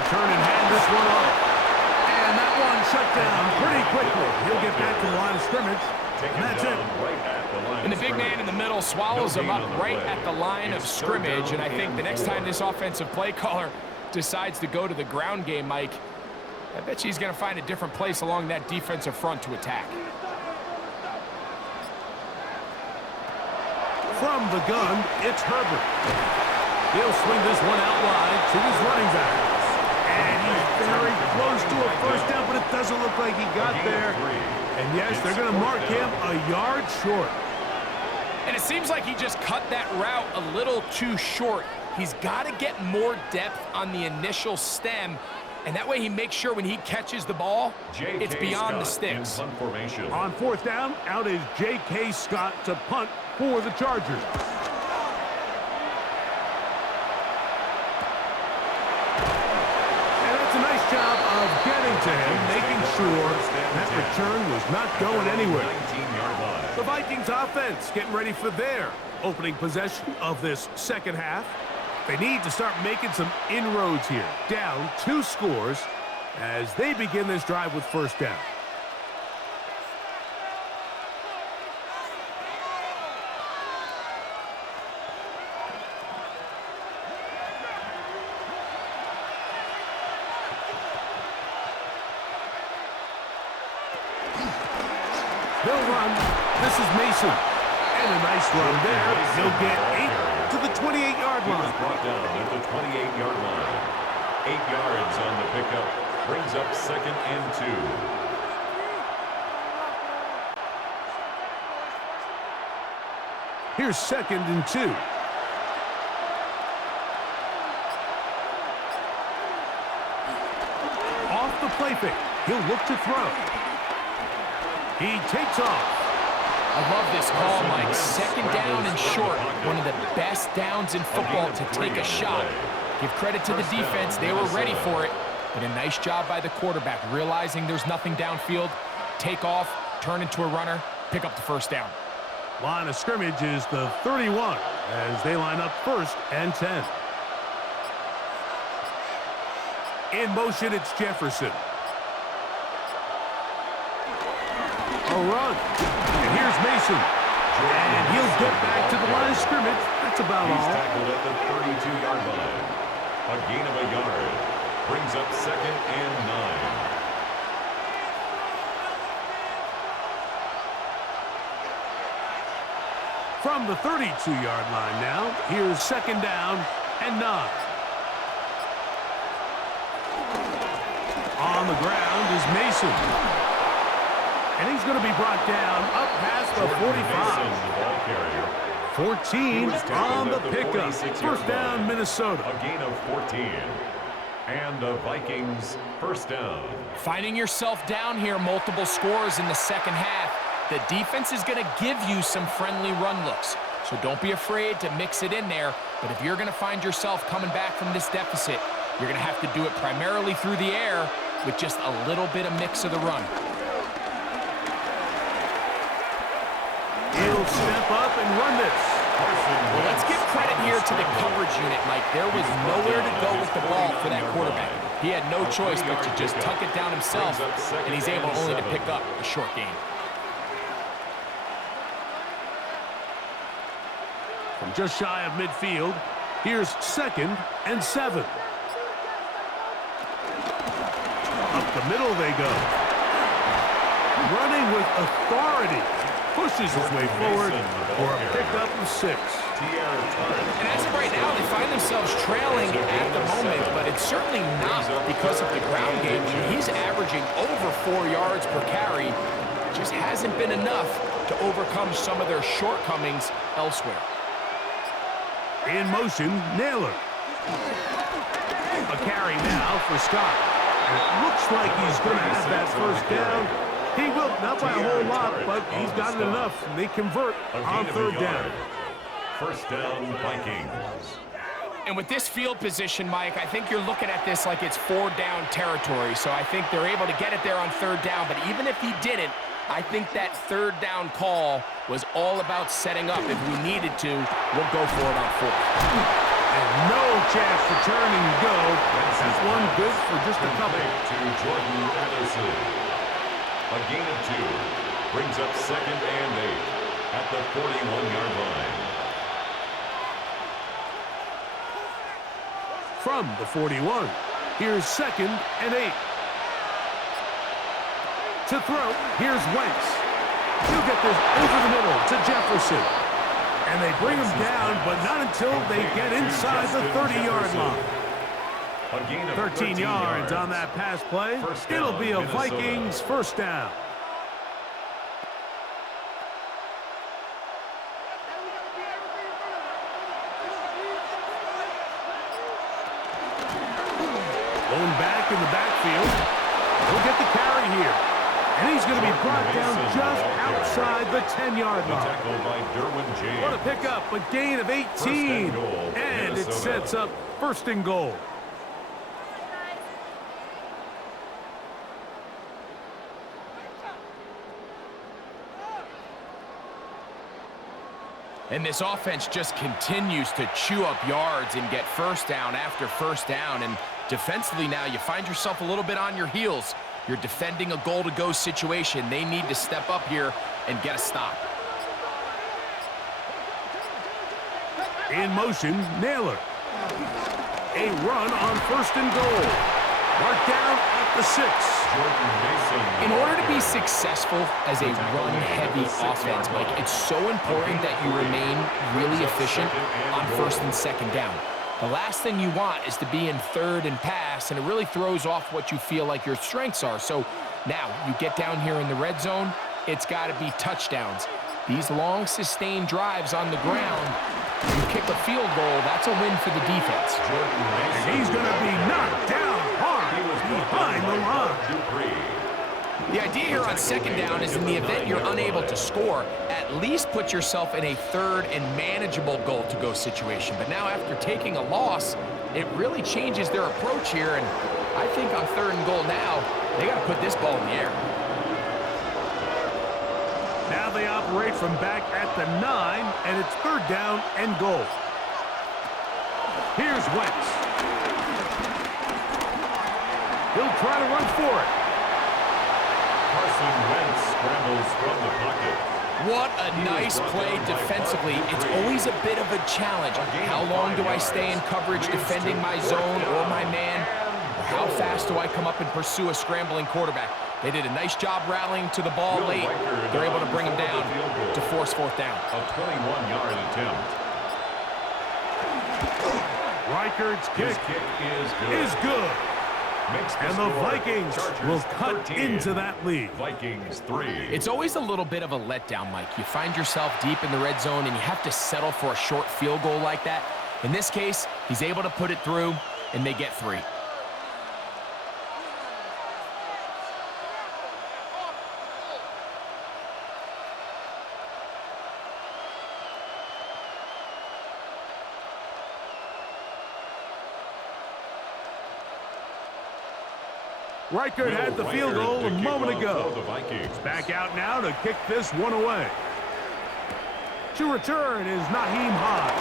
turn and hand this one off. And that one shut down pretty quickly. He'll get back to the line of scrimmage, and that's it. And the big man in the middle swallows him up right at the line of scrimmage, and I think the next time this offensive play caller decides to go to the ground game, Mike, I bet you he's going to find a different place along that defensive front to attack. From the gun, it's Herbert. He'll swing this one out wide to his running back. And he's very close to a first down, but it doesn't look like he got there. And yes, they're going to mark him a yard short. And it seems like he just cut that route a little too short. He's got to get more depth on the initial stem, and that way he makes sure when he catches the ball, it's beyond the sticks. On fourth down, out is J.K. Scott to punt for the Chargers. Job of getting to him, making sure that return was not going anywhere. The Vikings offense getting ready for their opening possession of this second half. They need to start making some inroads here. Down 2 scores as they begin this drive with first down. They'll run. This is Mason. And a nice run there. He'll get 8 to the 28-yard line. He was brought down at the 28-yard line. 8 yards on the pickup. Brings up 2nd and 2. Here's 2nd and 2. Off the play fake. He'll look to throw. He takes off. I love this call, Mike. 2nd down and short. One of the best downs in football to take a shot. Give credit to the defense. They were ready for it. But a nice job by the quarterback, realizing there's nothing downfield. Take off, turn into a runner, pick up the first down. Line of scrimmage is the 31 as they line up 1st and 10. In motion, it's Jefferson. A run. And here's Mason. And he'll get back to the line of scrimmage. That's about all. He's tackled at the 32-yard line. A gain of a yard. Brings up 2nd and 9. From the 32-yard line now, here's 2nd down and 9. On the ground is Mason. And he's going to be brought down up past the 45. 14 on the pickup. 1st down, Minnesota. A gain of 14. And the Vikings 1st down. Finding yourself down here, multiple scores in the second half. The defense is going to give you some friendly run looks. So don't be afraid to mix it in there. But if you're going to find yourself coming back from this deficit, you're going to have to do it primarily through the air with just a little bit of mix of the run. He'll step up and run this. Well, let's give credit here to the coverage unit, Mike. There was nowhere to go with the ball for that quarterback. He had no choice but to just tuck it down himself, and he's able only to pick up a short gain. From just shy of midfield, here's 2nd and 7. Up the middle they go. Running with authority. Pushes his way forward for a pickup of 6. And as of right now, they find themselves trailing at the moment, but it's certainly not because of the ground game. He's averaging over 4 yards per carry. Just hasn't been enough to overcome some of their shortcomings elsewhere. In motion, Naylor. A carry now for Scott. And it looks like he's going to have that 1st down. He will, not by a whole lot, but he's got it enough. And they convert on 3rd down. 1st down, Vikings. And with this field position, Mike, I think you're looking at this like it's 4-down territory. So I think they're able to get it there on 3rd down. But even if he didn't, I think that 3rd down call was all about setting up. If we needed to, we'll go for it on 4th. And no chance to turn and go. That's one good for just a couple. To Jordan Addison. A gain of 2. Brings up 2nd and 8 at the 41-yard line. From the 41, here's 2nd and 8. To throw, here's Wentz. He'll get this over the middle to Jefferson. And they bring him down, but not until they get inside the 30-yard line. 13 yards on that pass play. It'll be a Vikings 1st down. Going back in the backfield. He'll get the carry here. And he's going to be brought down just outside the 10-yard line. What a pickup, a gain of 18. And it sets up 1st and goal. And this offense just continues to chew up yards and get 1st down after 1st down. And defensively now, you find yourself a little bit on your heels. You're defending a goal-to-go situation. They need to step up here and get a stop. In motion, Naylor. A run on 1st and goal. Marked down at the 6. In order to be successful as a run-heavy offense, Mike, it's so important that you remain really efficient on 1st and 2nd down. The last thing you want is to be in 3rd and pass, and it really throws off what you feel like your strengths are. So now you get down here in the red zone, it's got to be touchdowns. These long, sustained drives on the ground, you kick a field goal, that's a win for the defense. And he's going to be knocked down hard behind the line. The idea here on 2nd down is in the event you're unable to score, at at least put yourself in a third and manageable goal-to-go situation. But now after taking a loss, it really changes their approach here. And I think on 3rd and goal now, they got to put this ball in the air. Now they operate from back at the 9, and it's 3rd down and goal. Here's Wentz. He'll try to run for it. Carson Wentz scrambles from the pocket. What a nice play defensively. It's always a bit of a challenge. How long do I stay in coverage defending my zone or my man? Or how fast do I come up and pursue a scrambling quarterback? They did a nice job rallying to the ball late. They're able to bring him down to force 4th down. A 21-yard attempt. Reichard's kick is good. And the Vikings will cut into that lead. Vikings 3. It's always a little bit of a letdown, Mike. You find yourself deep in the red zone and you have to settle for a short field goal like that. In this case, he's able to put it through and they get 3. Reichard had the field goal a moment ago. Back out now to kick this one away. To return is Naheem Hines.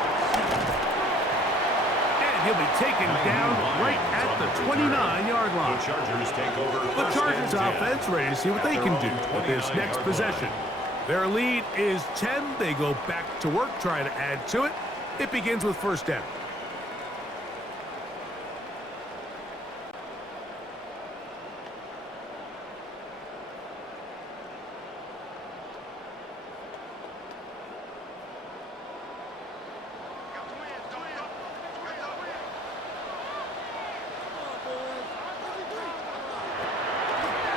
And he'll be taken down right at the 29-yard line. The Chargers take over. The Chargers offense ready to see what they can do with this next possession. Their lead is 10. They go back to work, trying to add to it. It begins with 1st down.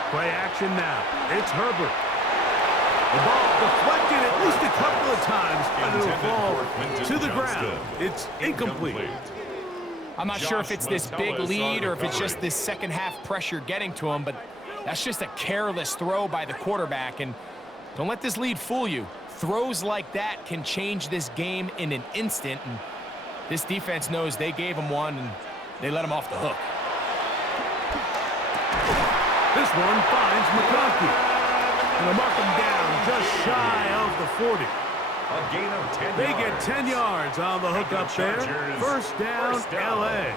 Play action now. It's Herbert. The ball deflected at least a couple of times, but it'll fall to the ground. It's incomplete. I'm not sure if it's this big lead or if it's just this second half pressure getting to him, but that's just a careless throw by the quarterback. And don't let this lead fool you. Throws like that can change this game in an instant. And this defense knows they gave him one and they let him off the hook. This one finds McConkey. And they'll mark him down just shy of the 40. A gain of 10 They yards. get 10 yards on the hook up there. First down, L.A.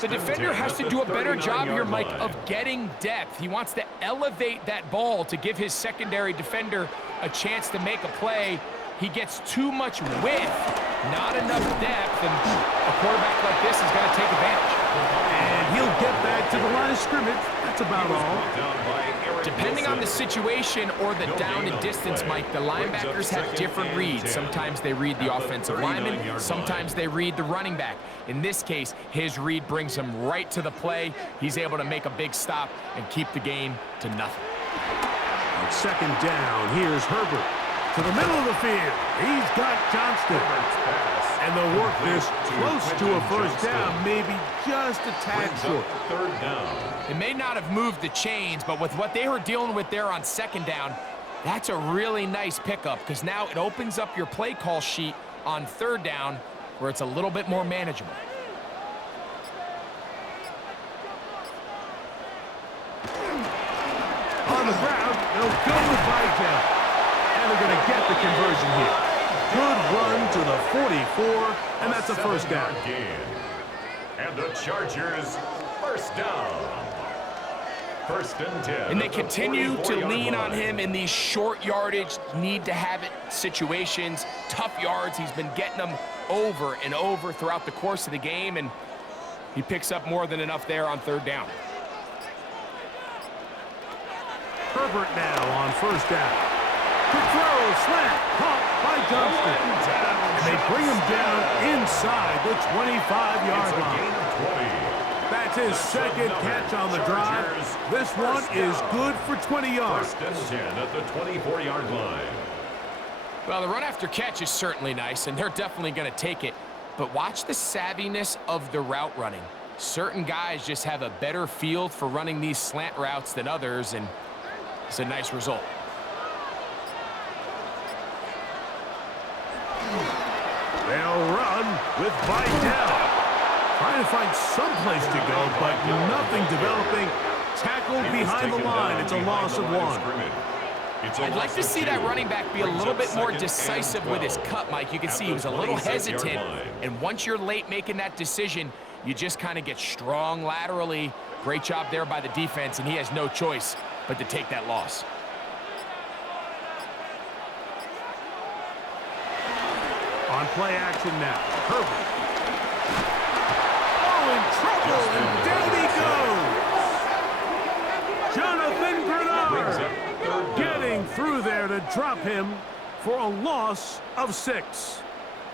The defender has to do a better job here, Mike, of getting depth. He wants to elevate that ball to give his secondary defender a chance to make a play. He gets too much width, not enough depth, and a quarterback like this is going to take advantage. And he'll get back to the line of scrimmage. That's about all. Depending on the situation or the down and distance, Mike, the linebackers have different reads. Sometimes they read the offensive lineman. Sometimes they read the running back. In this case, his read brings him right to the play. He's able to make a big stop and keep the game to nothing. On 2nd down, here's Herbert. To the middle of the field, he's got Johnston. And they'll work this close to a first down, maybe just a tad short. 3rd down. It may not have moved the chains, but with what they were dealing with there on 2nd down, that's a really nice pickup because now it opens up your play call sheet on 3rd down where it's a little bit more manageable. On the ground, they'll go with Vitale. And they're going to get the conversion here. Good run to the 44, and that's a first down. And the Chargers, first down. 1st and 10. And they continue to lean on him in these short yardage, need to have it situations, tough yards. He's been getting them over and over throughout the course of the game, and he picks up more than enough there on 3rd down. Herbert now on 1st down. Quick throw, slant, caught by Johnston. And they bring him down inside the 25-yard line. That's his 2nd catch on the drive. This one is good for 20 yards. 1st and 10 at the 24-yard line. Well, the run after catch is certainly nice, and they're definitely going to take it. But watch the savviness of the route running. Certain guys just have a better feel for running these slant routes than others, and it's a nice result. with Vidal. Trying to find some place to go, but nothing developing. Tackled behind the line. It's a loss of 1. I'd like to see that running back be a little bit more decisive with his cut, Mike. You can see he was a little hesitant, and once you're late making that decision, you just kind of get strong laterally. Great job there by the defense, and he has no choice but to take that loss. On play action now, Herbert. Oh, in trouble, and down he goes. Jonathan Grenard getting through there to drop him for a loss of 6.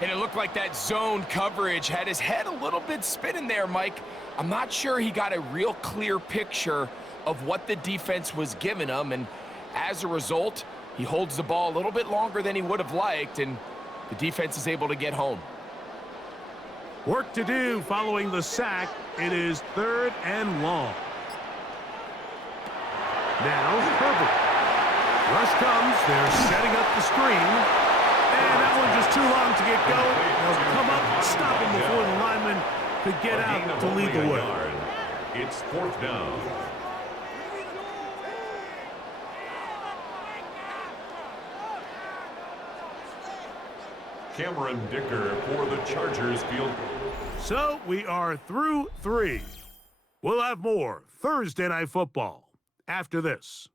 And it looked like that zone coverage had his head a little bit spinning there, Mike. I'm not sure he got a real clear picture of what the defense was giving him, and as a result, he holds the ball a little bit longer than he would have liked, and the defense is able to get home. Work to do following the sack. It is 3rd and long. Now Herbert. Rush comes. They're setting up the screen. And that one just too long to get going. They'll come up and stop him before the lineman could get out to lead the way. It's 4th down. Cameron Dicker for the Chargers field. So we are through 3. We'll have more Thursday Night Football after this.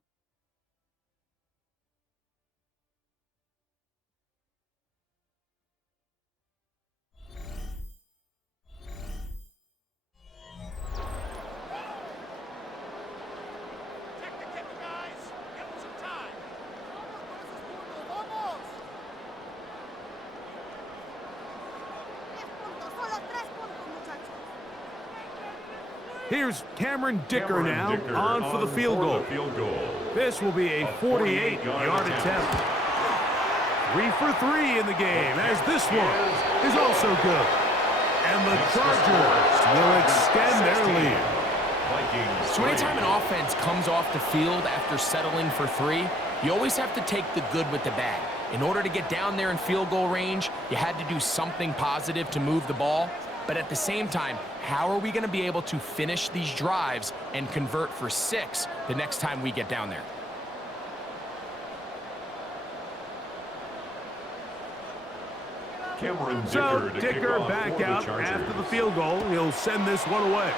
Here's Cameron Dicker now on for the field goal. This will be a 48-yard attempt. 3 for 3 in the game, as this one is also good. And the Chargers will extend their lead. So anytime an offense comes off the field after settling for 3, you always have to take the good with the bad. In order to get down there in field goal range, you had to do something positive to move the ball. But at the same time, how are we going to be able to finish these drives and convert for 6 the next time we get down there? So Dicker back out after the field goal. He'll send this one away.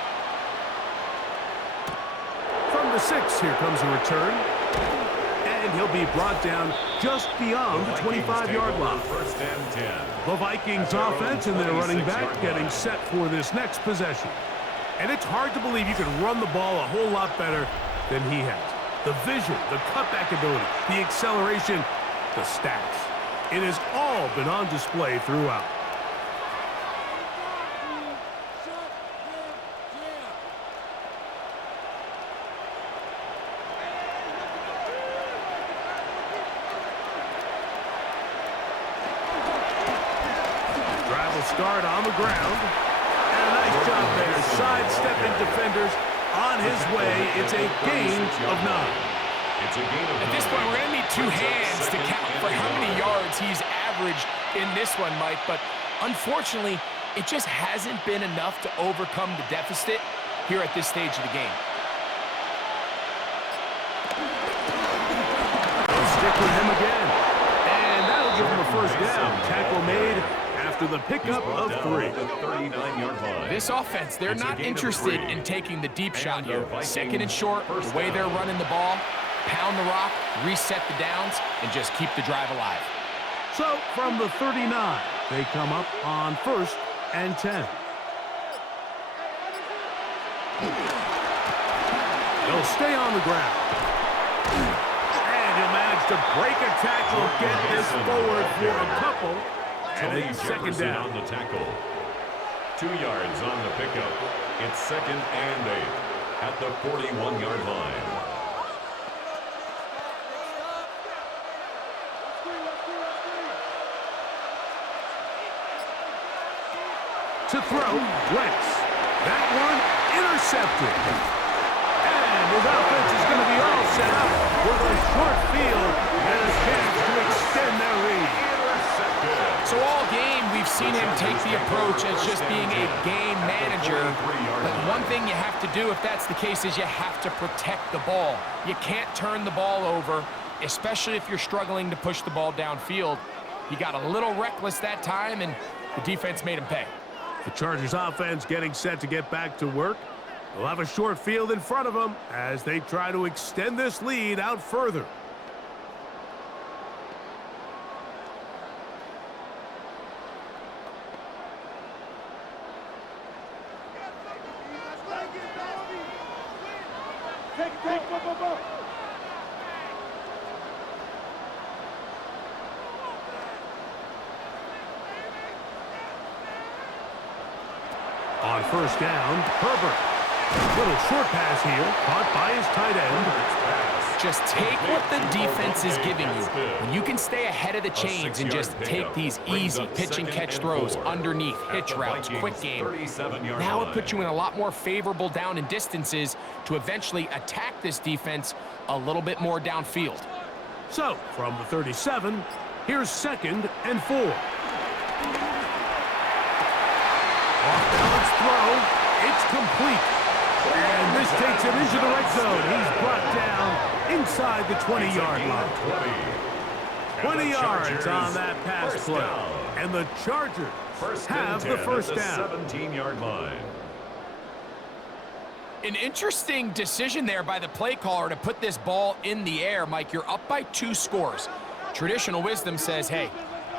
From the 6, here comes a return. And he'll be brought down just beyond the 25-yard line. The Vikings offense and their running back getting set for this next possession. And it's hard to believe you can run the ball a whole lot better than he has. The vision, the cutback ability, the acceleration, the stats. It has all been on display throughout. Start on the ground. And a nice job there, sidestepping defenders on his way. It's a gain of 9. At this point, we're going to need 2 hands to count for how many yards he's averaged in this one, Mike. But unfortunately, it just hasn't been enough to overcome the deficit here at this stage of the game. They'll stick with him again. And that'll give him a first down. Tackle made after the pickup of 3. This offense, they're not interested in taking the deep shot here. 2nd and short, the way they're running the ball, pound the rock, reset the downs, and just keep the drive alive. So from the 39, they come up on 1st and 10. They'll stay on the ground. And he'll manage to break a tackle, get this forward for a couple. And it's 2nd down. On the tackle. 2 yards on the pickup. It's 2nd and 8 at the 41-yard line. To throw, Wentz. That one intercepted. And his offense is going to be all set up with a short field and a chance to extend their lead. So all game, we've seen him take the approach as just being a game manager, but one thing you have to do if that's the case is you have to protect the ball. You can't turn the ball over, especially if you're struggling to push the ball downfield. He got a little reckless that time, and the defense made him pay. The Chargers offense getting set to get back to work. They'll have a short field in front of them as they try to extend this lead out further. On first down, Herbert. Little short pass here, caught by his tight end. Just take what the defense is giving you. When you can stay ahead of the chains and just take these easy pitch and catch throws underneath, hitch routes, quick game, now it puts you in a lot more favorable down and distances to eventually attack this defense a little bit more downfield. So, from the 37, here's 2nd and 4. Off-balance throw, it's complete. And this takes him into the red zone. He's brought down inside the 20-yard line. 20 yards on that pass play. And the Chargers have the first down. 17-yard line. An interesting decision there by the play caller to put this ball in the air. Mike, you're up by 2 scores. Traditional wisdom says, hey,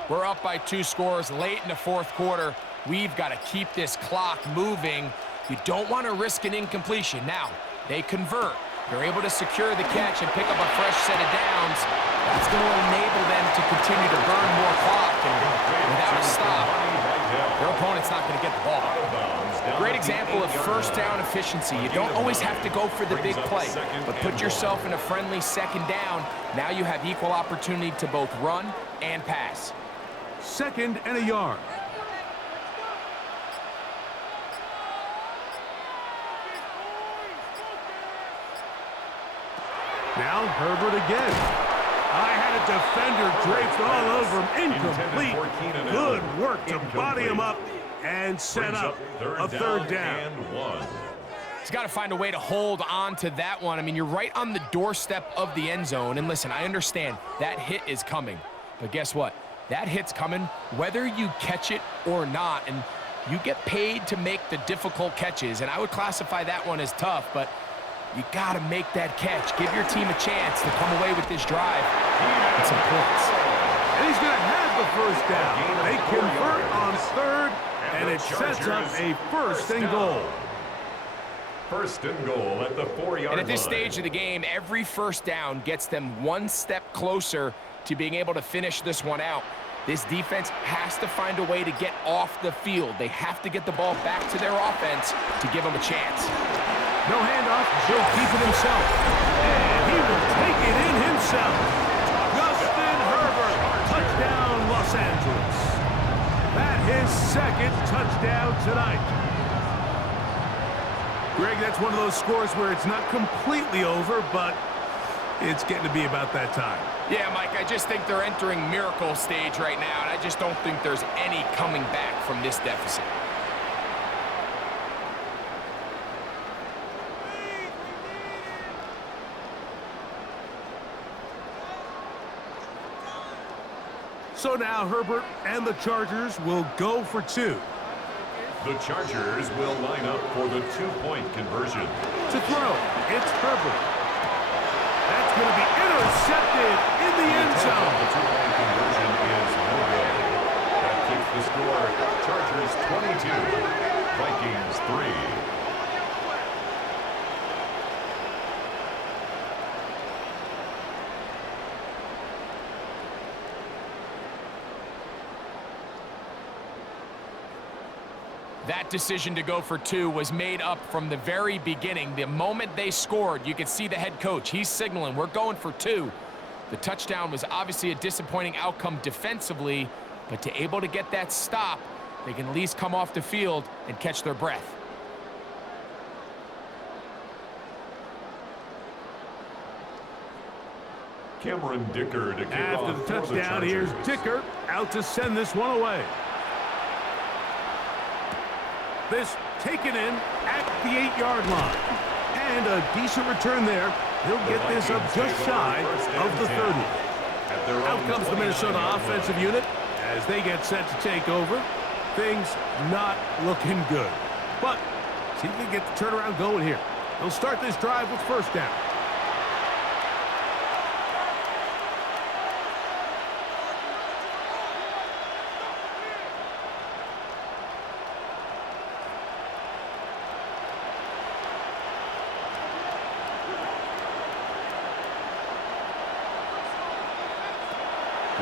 we're up by 2 scores late in the 4th quarter. We've got to keep this clock moving. You don't want to risk an incompletion. Now, they convert. They're able to secure the catch and pick up a fresh set of downs. That's going to enable them to continue to burn more clock. And without a stop, their opponent's not going to get the ball. Great example of first down efficiency. You don't always have to go for the big play, but put yourself in a friendly 2nd down. Now you have equal opportunity to both run and pass. 2nd and a yard. Now Herbert again. I had a defender draped all over him. Incomplete. Good work to body him up and set up a 3rd down. He's got to find a way to hold on to that one. I mean, you're right on the doorstep of the end zone. And listen, I understand that hit is coming. But guess what? That hit's coming whether you catch it or not. And you get paid to make the difficult catches. And I would classify that one as tough, but you got to make that catch. Give your team a chance to come away with this drive and some points. And he's going to have the first down. They convert on 3rd, and it sets up a 1st and goal. 1st and goal at the 4-yard line. And at this stage of the game, every first down gets them one step closer to being able to finish this one out. This defense has to find a way to get off the field. They have to get the ball back to their offense to give them a chance. No handoff, he'll keep it himself. And he will take it in himself. Justin Herbert, touchdown Los Angeles. That his 2nd touchdown tonight. Greg, that's one of those scores where it's not completely over, but it's getting to be about that time. Yeah, Mike, I just think they're entering miracle stage right now, and I just don't think there's any coming back from this deficit. So now Herbert and the Chargers will go for 2. The Chargers will line up for the 2-point conversion. To throw, it's Herbert. That's going to be intercepted in the end zone. The 2-point conversion is no good. That keeps the score. Chargers 22, Vikings 3. That decision to go for 2 was made up from the very beginning. The moment they scored, you could see the head coach. He's signaling, we're going for 2. The touchdown was obviously a disappointing outcome defensively, but to able to get that stop, they can at least come off the field and catch their breath. Cameron Dicker to kick After off the touchdown, here's Dicker out to send this one away. This taken in at the 8-yard line. And a decent return there. He'll get this up just shy of the 30. Out comes the Minnesota offensive unit as they get set to take over. Things not looking good. But see if they can get the turnaround going here. They'll start this drive with first down.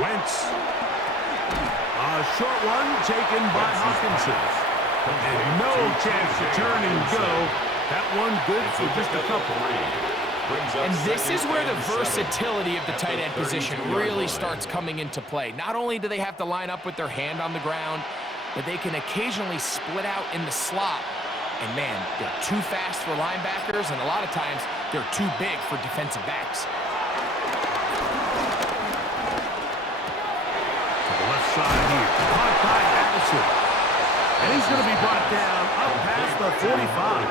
Wentz. A short one taken by Hawkinson. And no chance to turn and go. That one good for just a couple. And this is where the versatility of the tight end position really starts coming into play. Not only do they have to line up with their hand on the ground, but they can occasionally split out in the slot. And man, they're too fast for linebackers, and a lot of times they're too big for defensive backs. Left side here, caught by Addison. And he's going to be brought down up past the 45.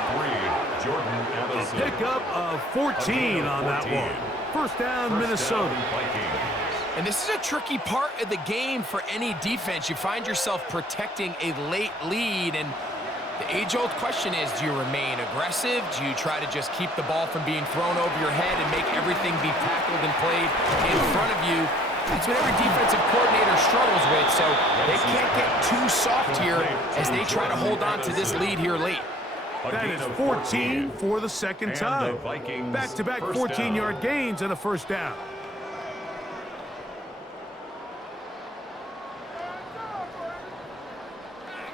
Jordan Addison. A pickup of 14 on that one. First down, Minnesota. And this is a tricky part of the game for any defense. You find yourself protecting a late lead, and the age-old question is, do you remain aggressive? Do you try to just keep the ball from being thrown over your head and make everything be tackled and played in front of you? That's what every defensive coordinator struggles with, so they can't get too soft here as they try to hold on to this lead here late. That is 14 for the second time. Back-to-back 14-yard gains and a first down.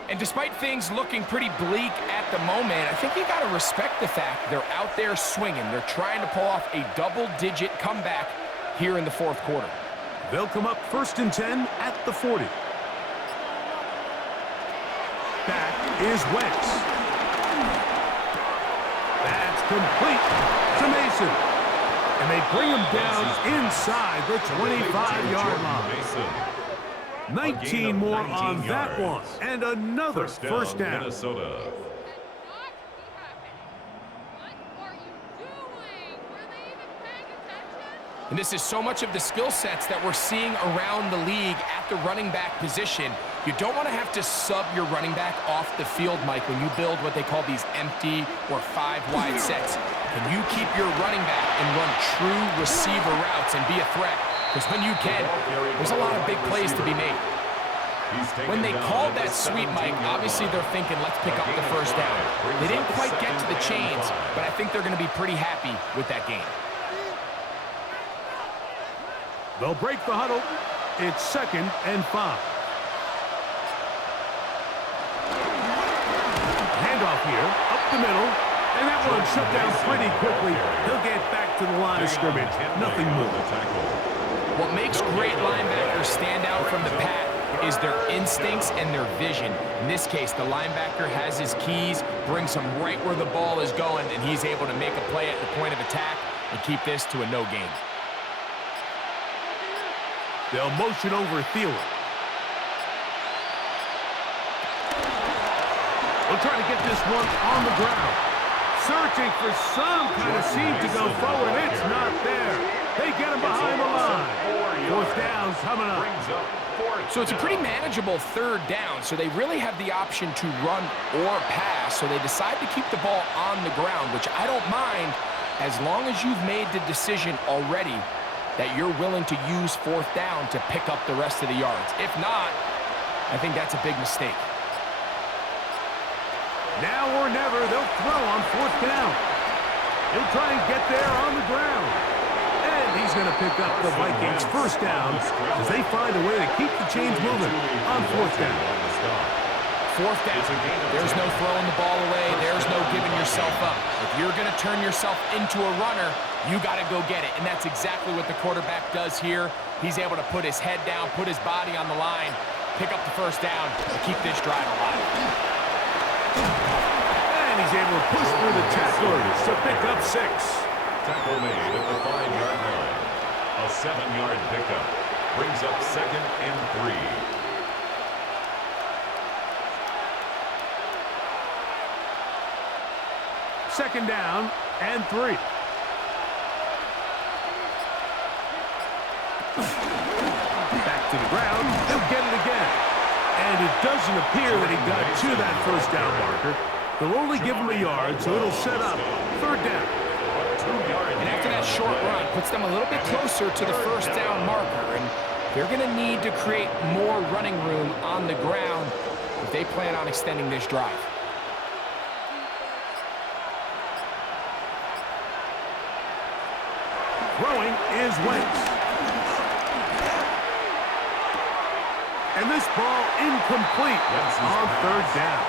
And despite things looking pretty bleak at the moment, I think you got to respect the fact they're out there swinging. They're trying to pull off a double-digit comeback here in the fourth quarter. They'll come up first and 10 at the 40. Back is Wentz. That's complete to Mason. And they bring him down inside the 25-yard line. 19 more on that one. And another first down. Minnesota. And this is so much of the skill sets that we're seeing around the league at the running back position. You don't want to have to sub your running back off the field, Mike, when you build what they call these empty or 5-wide sets. Can you keep your running back and run true receiver routes and be a threat? Because when you can, there's a lot of big plays to be made. When they called that sweep, Mike, obviously they're thinking, let's pick up the first down. They didn't quite get to the chains, but I think they're going to be pretty happy with that game. They'll break the huddle. It's 2nd and 5. Handoff here, up the middle, and that one shut down pretty quickly. He'll get back to the line of scrimmage. Nothing more. What makes great linebackers stand out from the pack is their instincts and their vision. In this case, the linebacker has his keys, brings him right where the ball is going, and he's able to make a play at the point of attack and keep this to a no gain. They'll motion over Thielen. They'll try to get this one on the ground. Searching for some kind of seam to go forward. It's not there. They get him behind the line. Fourth down coming up. So it's a pretty manageable third down, so they really have the option to run or pass, so they decide to keep the ball on the ground, which I don't mind as long as you've made the decision already that you're willing to use fourth down to pick up the rest of the yards. If not, I think that's a big mistake. Now or never, they'll throw on fourth down. He'll try and get there on the ground. And he's going to pick up the Vikings first down as they find a way to keep the chains moving on fourth down. Fourth down, there's no throwing the ball away. There's no giving yourself up. If you're going to turn yourself into a runner, you got to go get it. And that's exactly what the quarterback does here. He's able to put his head down, put his body on the line, pick up the first down, and keep this drive alive. And he's able to push through the tacklers to pick up 6. Tackle made at the 5-yard line. A 7-yard pickup brings up 2nd and 3. second down and 3. Back to the ground. They'll get it again. And it doesn't appear that he got to that first down marker. They'll only give him a yard, so it'll set up third down. And after that short run, puts them a little bit closer to the first down marker. And they're going to need to create more running room on the ground if they plan on extending this drive. Throwing is Wentz. And this ball incomplete on third down.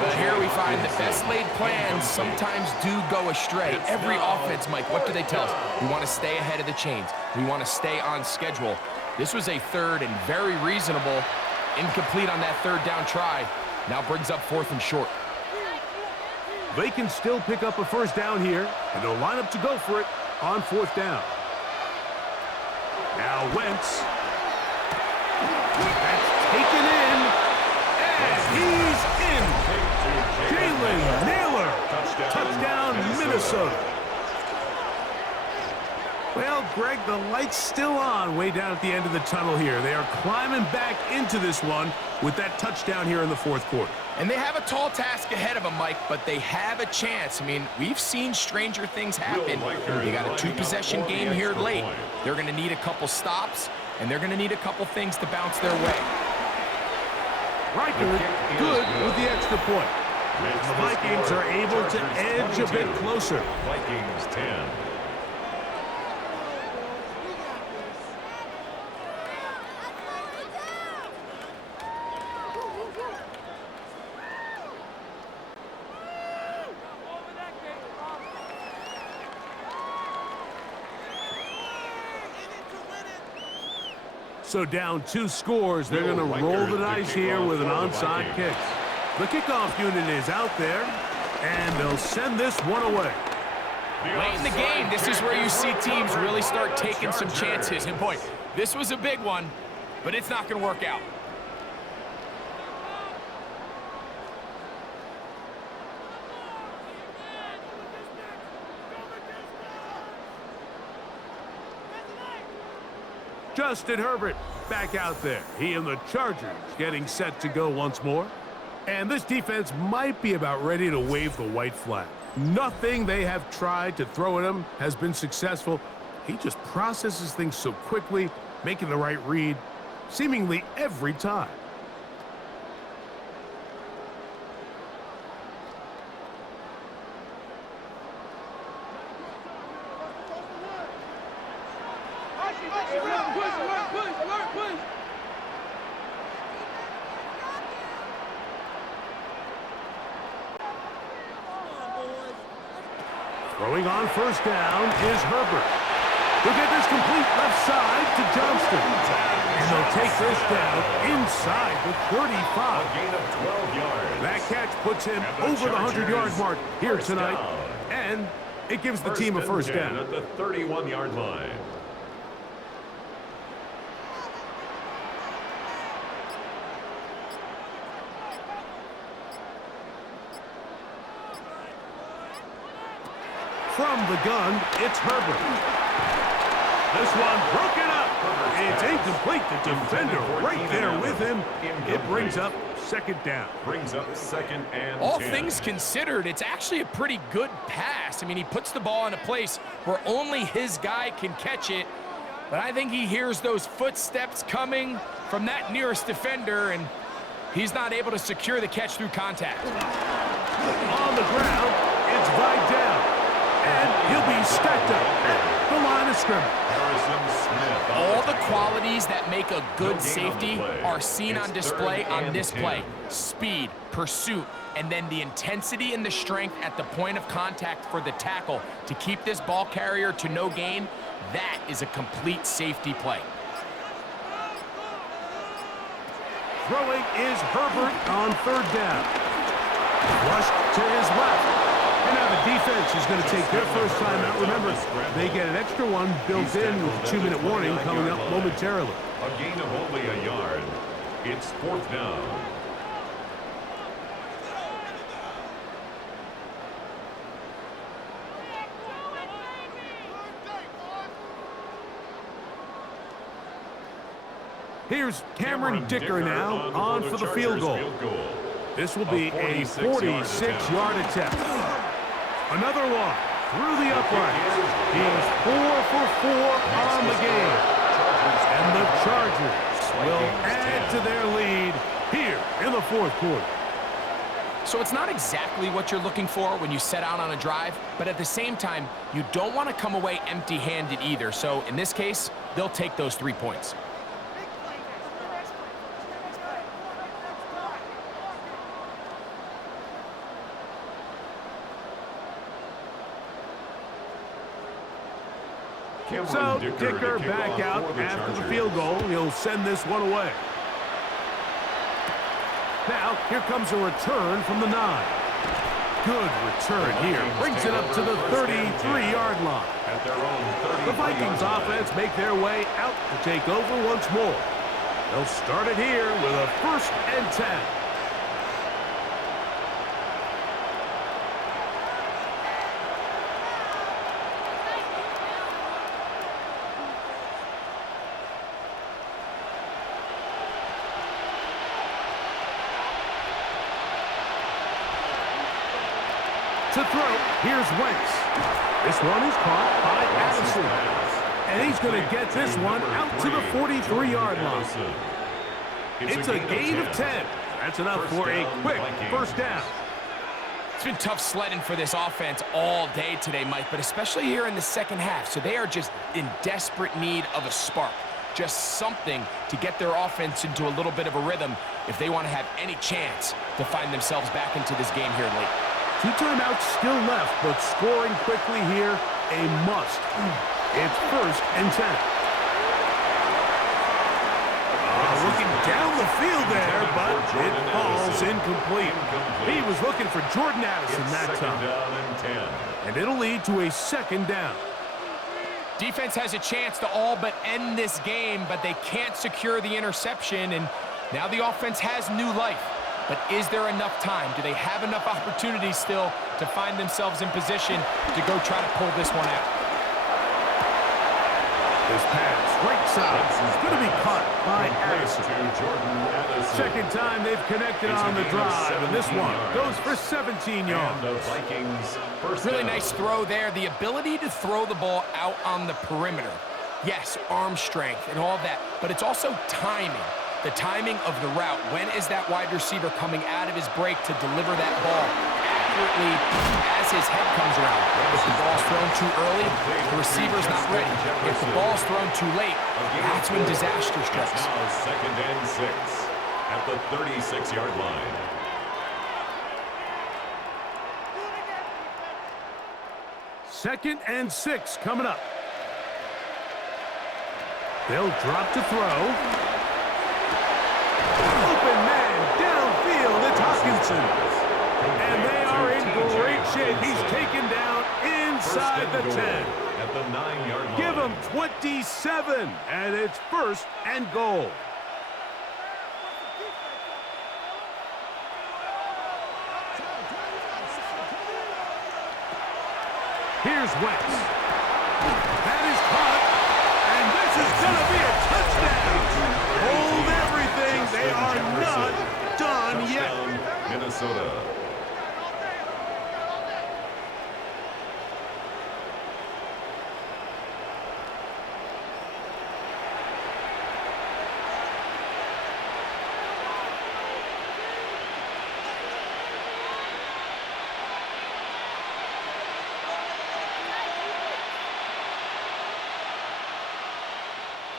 But here we find the best laid plans sometimes do go astray. Every offense, Mike, what do they tell us? We want to stay ahead of the chains. We want to stay on schedule. This was a third and very reasonable. Incomplete on that third down try. Now brings up fourth and short. They can still pick up a first down here, and they'll line up to go for it on fourth down. Now Wentz. That's taken in, and he's in. Jalen Naylor. Touchdown, Minnesota. Well, Greg, the light's still on way down at the end of the tunnel here. They are climbing back into this one with that touchdown here in the fourth quarter. And they have a tall task ahead of them, Mike, but they have a chance. I mean, we've seen stranger things happen. They got a two-possession game here late. They're going to need a couple stops, and they're going to need a couple things to bounce their way. Riker good with the extra point. The Vikings are able to edge a bit closer. Vikings 10. So down 2 scores, they're going to roll the dice here with an onside kick. The kickoff unit is out there, and they'll send this one away. Late in the game, this is where you see teams really start taking some chances. And boy, this was a big one, but it's not going to work out. Justin Herbert back out there. He and the Chargers getting set to go once more. And this defense might be about ready to wave the white flag. Nothing they have tried to throw at him has been successful. He just processes things so quickly, making the right read, seemingly every time. Throwing on first down is Herbert. He'll get this complete left side to Johnston. And they'll take this down inside the 35. A gain of 12 yards. That catch puts him over the 100-yard mark here tonight. And it gives the team a first down. At the 31-yard line. From the gun, it's Herbert. This one broken up. It's incomplete. The defender right there with him. It brings up second down. Brings up second and All 10. things considered, it's actually a pretty good pass. I mean, he puts the ball in a place where only his guy can catch it. But I think he hears those footsteps coming from that nearest defender, and he's not able to secure the catch through contact. On the ground, it's Vidal. And he'll be stacked up at the line of scrimmage. Harrison Smith. All the qualities that make a good safety are seen on display on this play. Speed, pursuit, and then the intensity and the strength at the point of contact for the tackle to keep this ball carrier to no gain. That is a complete safety play. Throwing is Herbert on third down. Rushed to his left. And now the defense is going to take their first time out. Remember, they get an extra one built in with a 2-minute warning coming up momentarily. A gain of only a yard. It's fourth down. Here's Cameron Dicker now on for the field goal. This will be a 46-yard attempt. Another one through the uprights. He is 4 for 4 on the game. And the Chargers will add to their lead here in the fourth quarter. So it's not exactly what you're looking for when you set out on a drive, but at the same time, you don't want to come away empty-handed either. So in this case, they'll take those 3 points. So Dicker back out after the field goal. He'll send this one away. Now, here comes a return from the 9. Good return here. Brings it up to the 33-yard line. The Vikings offense make their way out to take over once more. They'll start it here with a 1st and 10. To throw, here's Wentz. This one is caught by Addison. And he's going to get this one out to the 43-yard line. It's a gain of 10. That's enough for a quick 1st down. It's been tough sledding for this offense all day today, Mike, but especially here in the second half. So they are just in desperate need of a spark. Just something to get their offense into a little bit of a rhythm if they want to have any chance to find themselves back into this game here late. 2 timeouts still left, but scoring quickly here, a must. It's 1st and 10. Looking down the field there, but it falls incomplete. He was looking for Jordan Addison that time. And it'll lead to a 2nd down. Defense has a chance to all but end this game, but they can't secure the interception, and now the offense has new life. But is there enough time? Do they have enough opportunities still to find themselves in position to go try to pull this one out? This pass, right side, is going to be caught by Addison. 2nd time they've connected on the drive, and this one goes for 17 yards. Really nice throw there. The ability to throw the ball out on the perimeter. Yes, arm strength and all that, but it's also timing. The timing of the route. When is that wide receiver coming out of his break to deliver that ball accurately as his head comes around? If the ball's thrown too early, the receiver's not ready. If the ball's thrown too late, that's when disaster strikes. 2nd and 6 at the 36-yard line. Second and 6 coming up. They'll drop to throw. Open man downfield, it's Hawkinson. And they are in great shape. He's taken down inside the 10. At the 9-yard line. Give him 27, and it's 1st and goal. Here's Wentz. That is caught, and this is going to be a touchdown. Hold everything. They are not done yet. Minnesota.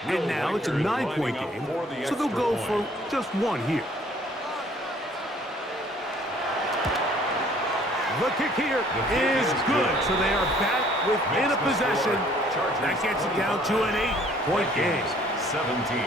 And now it's a 9-point game, so they'll go for just one here. The kick here is good, so they are back within a possession. That gets it down to an 8-point game. 17.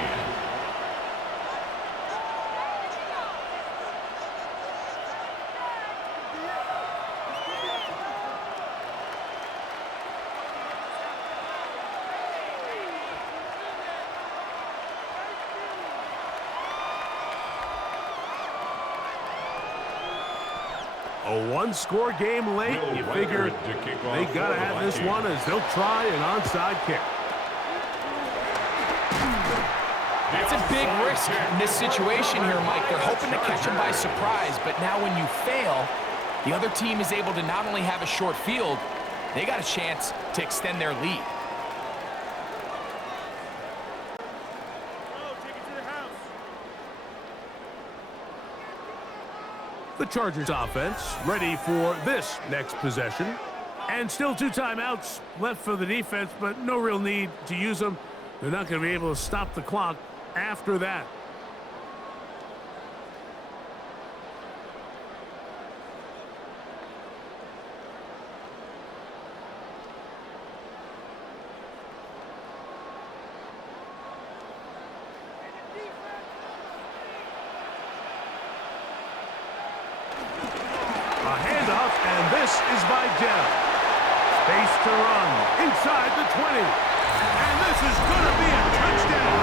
A one-score game late, you figure they got to have this one as they'll try an onside kick. It's a big risk in this situation here, Mike. They're hoping to catch him by surprise, but now when you fail, the other team is able to not only have a short field, they got a chance to extend their lead. The Chargers offense ready for this next possession. And still 2 timeouts left for the defense, but no real need to use them. They're not going to be able to stop the clock after that. A handoff, and this is by Dell. Space to run inside the 20. And this is going to be a touchdown.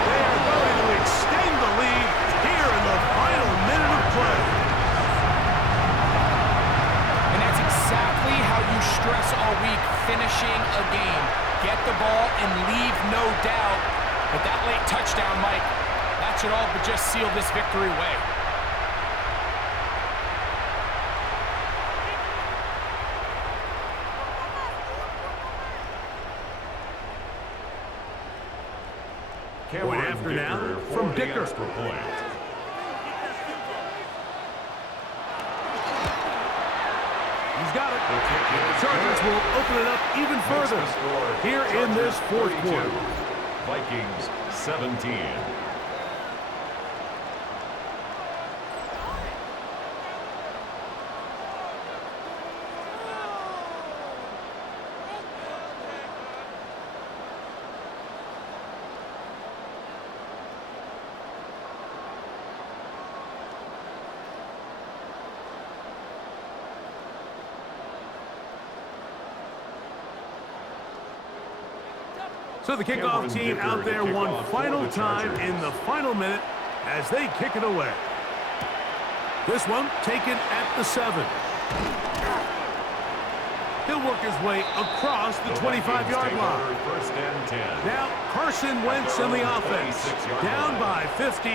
They are going to extend the lead here in the final minute of play. And that's exactly how you stress all week, finishing a game. Get the ball and leave no doubt. But that late touchdown, Mike, that should all but just seal this victory away. Point after now from Dicker. He's got it. The Chargers will open it up even further here in this fourth quarter. Vikings 17. So the kickoff team out there one final time in the final minute as they kick it away. This one taken at the 7. He'll work his way across the 25-yard line. First and 10. Now Carson Wentz in the offense. Down by 50.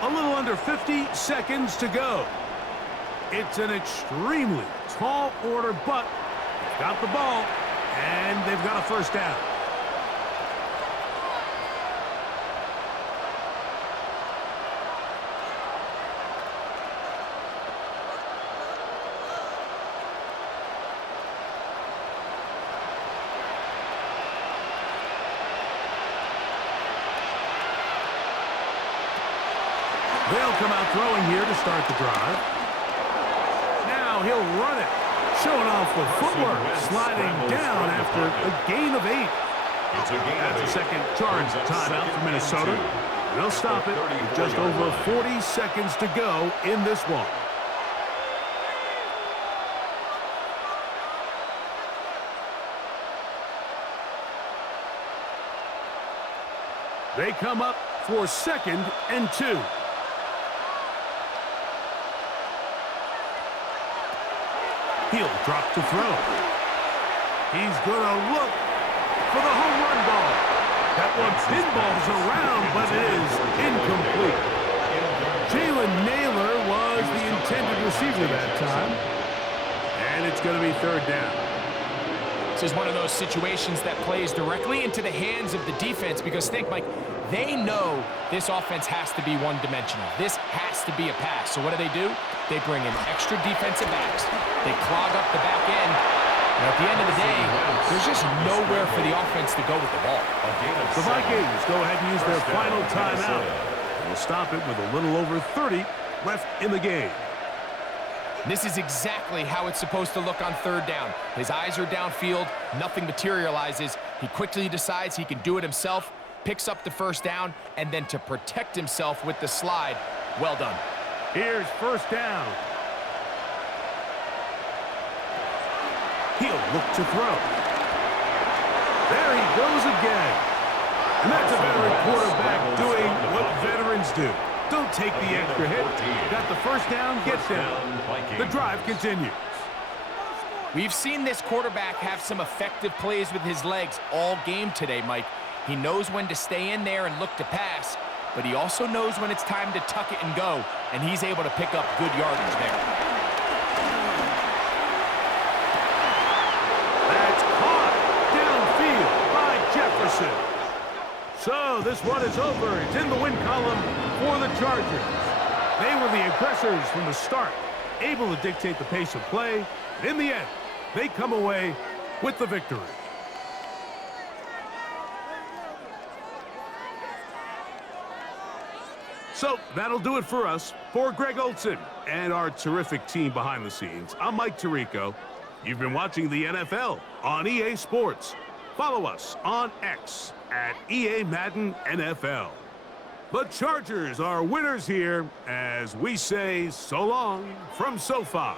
A little under 50 seconds to go. It's an extremely tall order, but they've got the ball, and they've got a first down. They'll come out throwing here to start the drive. Now he'll run it, showing off the footwork, sliding down after a gain of 8. That's a second charge timeout for Minnesota. They'll stop it with just over 40 seconds to go in this one. They come up for 2nd and 2. He'll drop to throw. He's going to look for the home run ball. That one pinballs around, but it is incomplete. Jalen Naylor was the intended receiver that time. And it's going to be 3rd down. This is one of those situations that plays directly into the hands of the defense because think, Mike, they know this offense has to be one-dimensional. This has to be a pass. So what do? They bring in extra defensive backs. They clog up the back end. And at the end of the day, there's just nowhere for the offense to go with the ball. The Vikings go ahead and use their final timeout. They'll stop it with a little over 30 left in the game. This is exactly how it's supposed to look on 3rd down. His eyes are downfield. Nothing materializes. He quickly decides he can do it himself, picks up the first down, and then to protect himself with the slide, well done. Here's 1st down. He'll look to throw. There he goes again. And that's a veteran quarterback doing what veterans do. Don't take the extra hit. Got the first down, get down. The drive continues. We've seen this quarterback have some effective plays with his legs all game today, Mike. He knows when to stay in there and look to pass, but he also knows when it's time to tuck it and go, and he's able to pick up good yardage there. That's caught downfield by Jefferson. So this one is over. It's in the win column for the Chargers. They were the aggressors from the start, able to dictate the pace of play. In the end, they come away with the victory. So that'll do it for us. For Greg Olson and our terrific team behind the scenes, I'm Mike Tirico. You've been watching the NFL on EA Sports. Follow us on X at EA Madden NFL. The Chargers are winners here as we say so long from SoFi.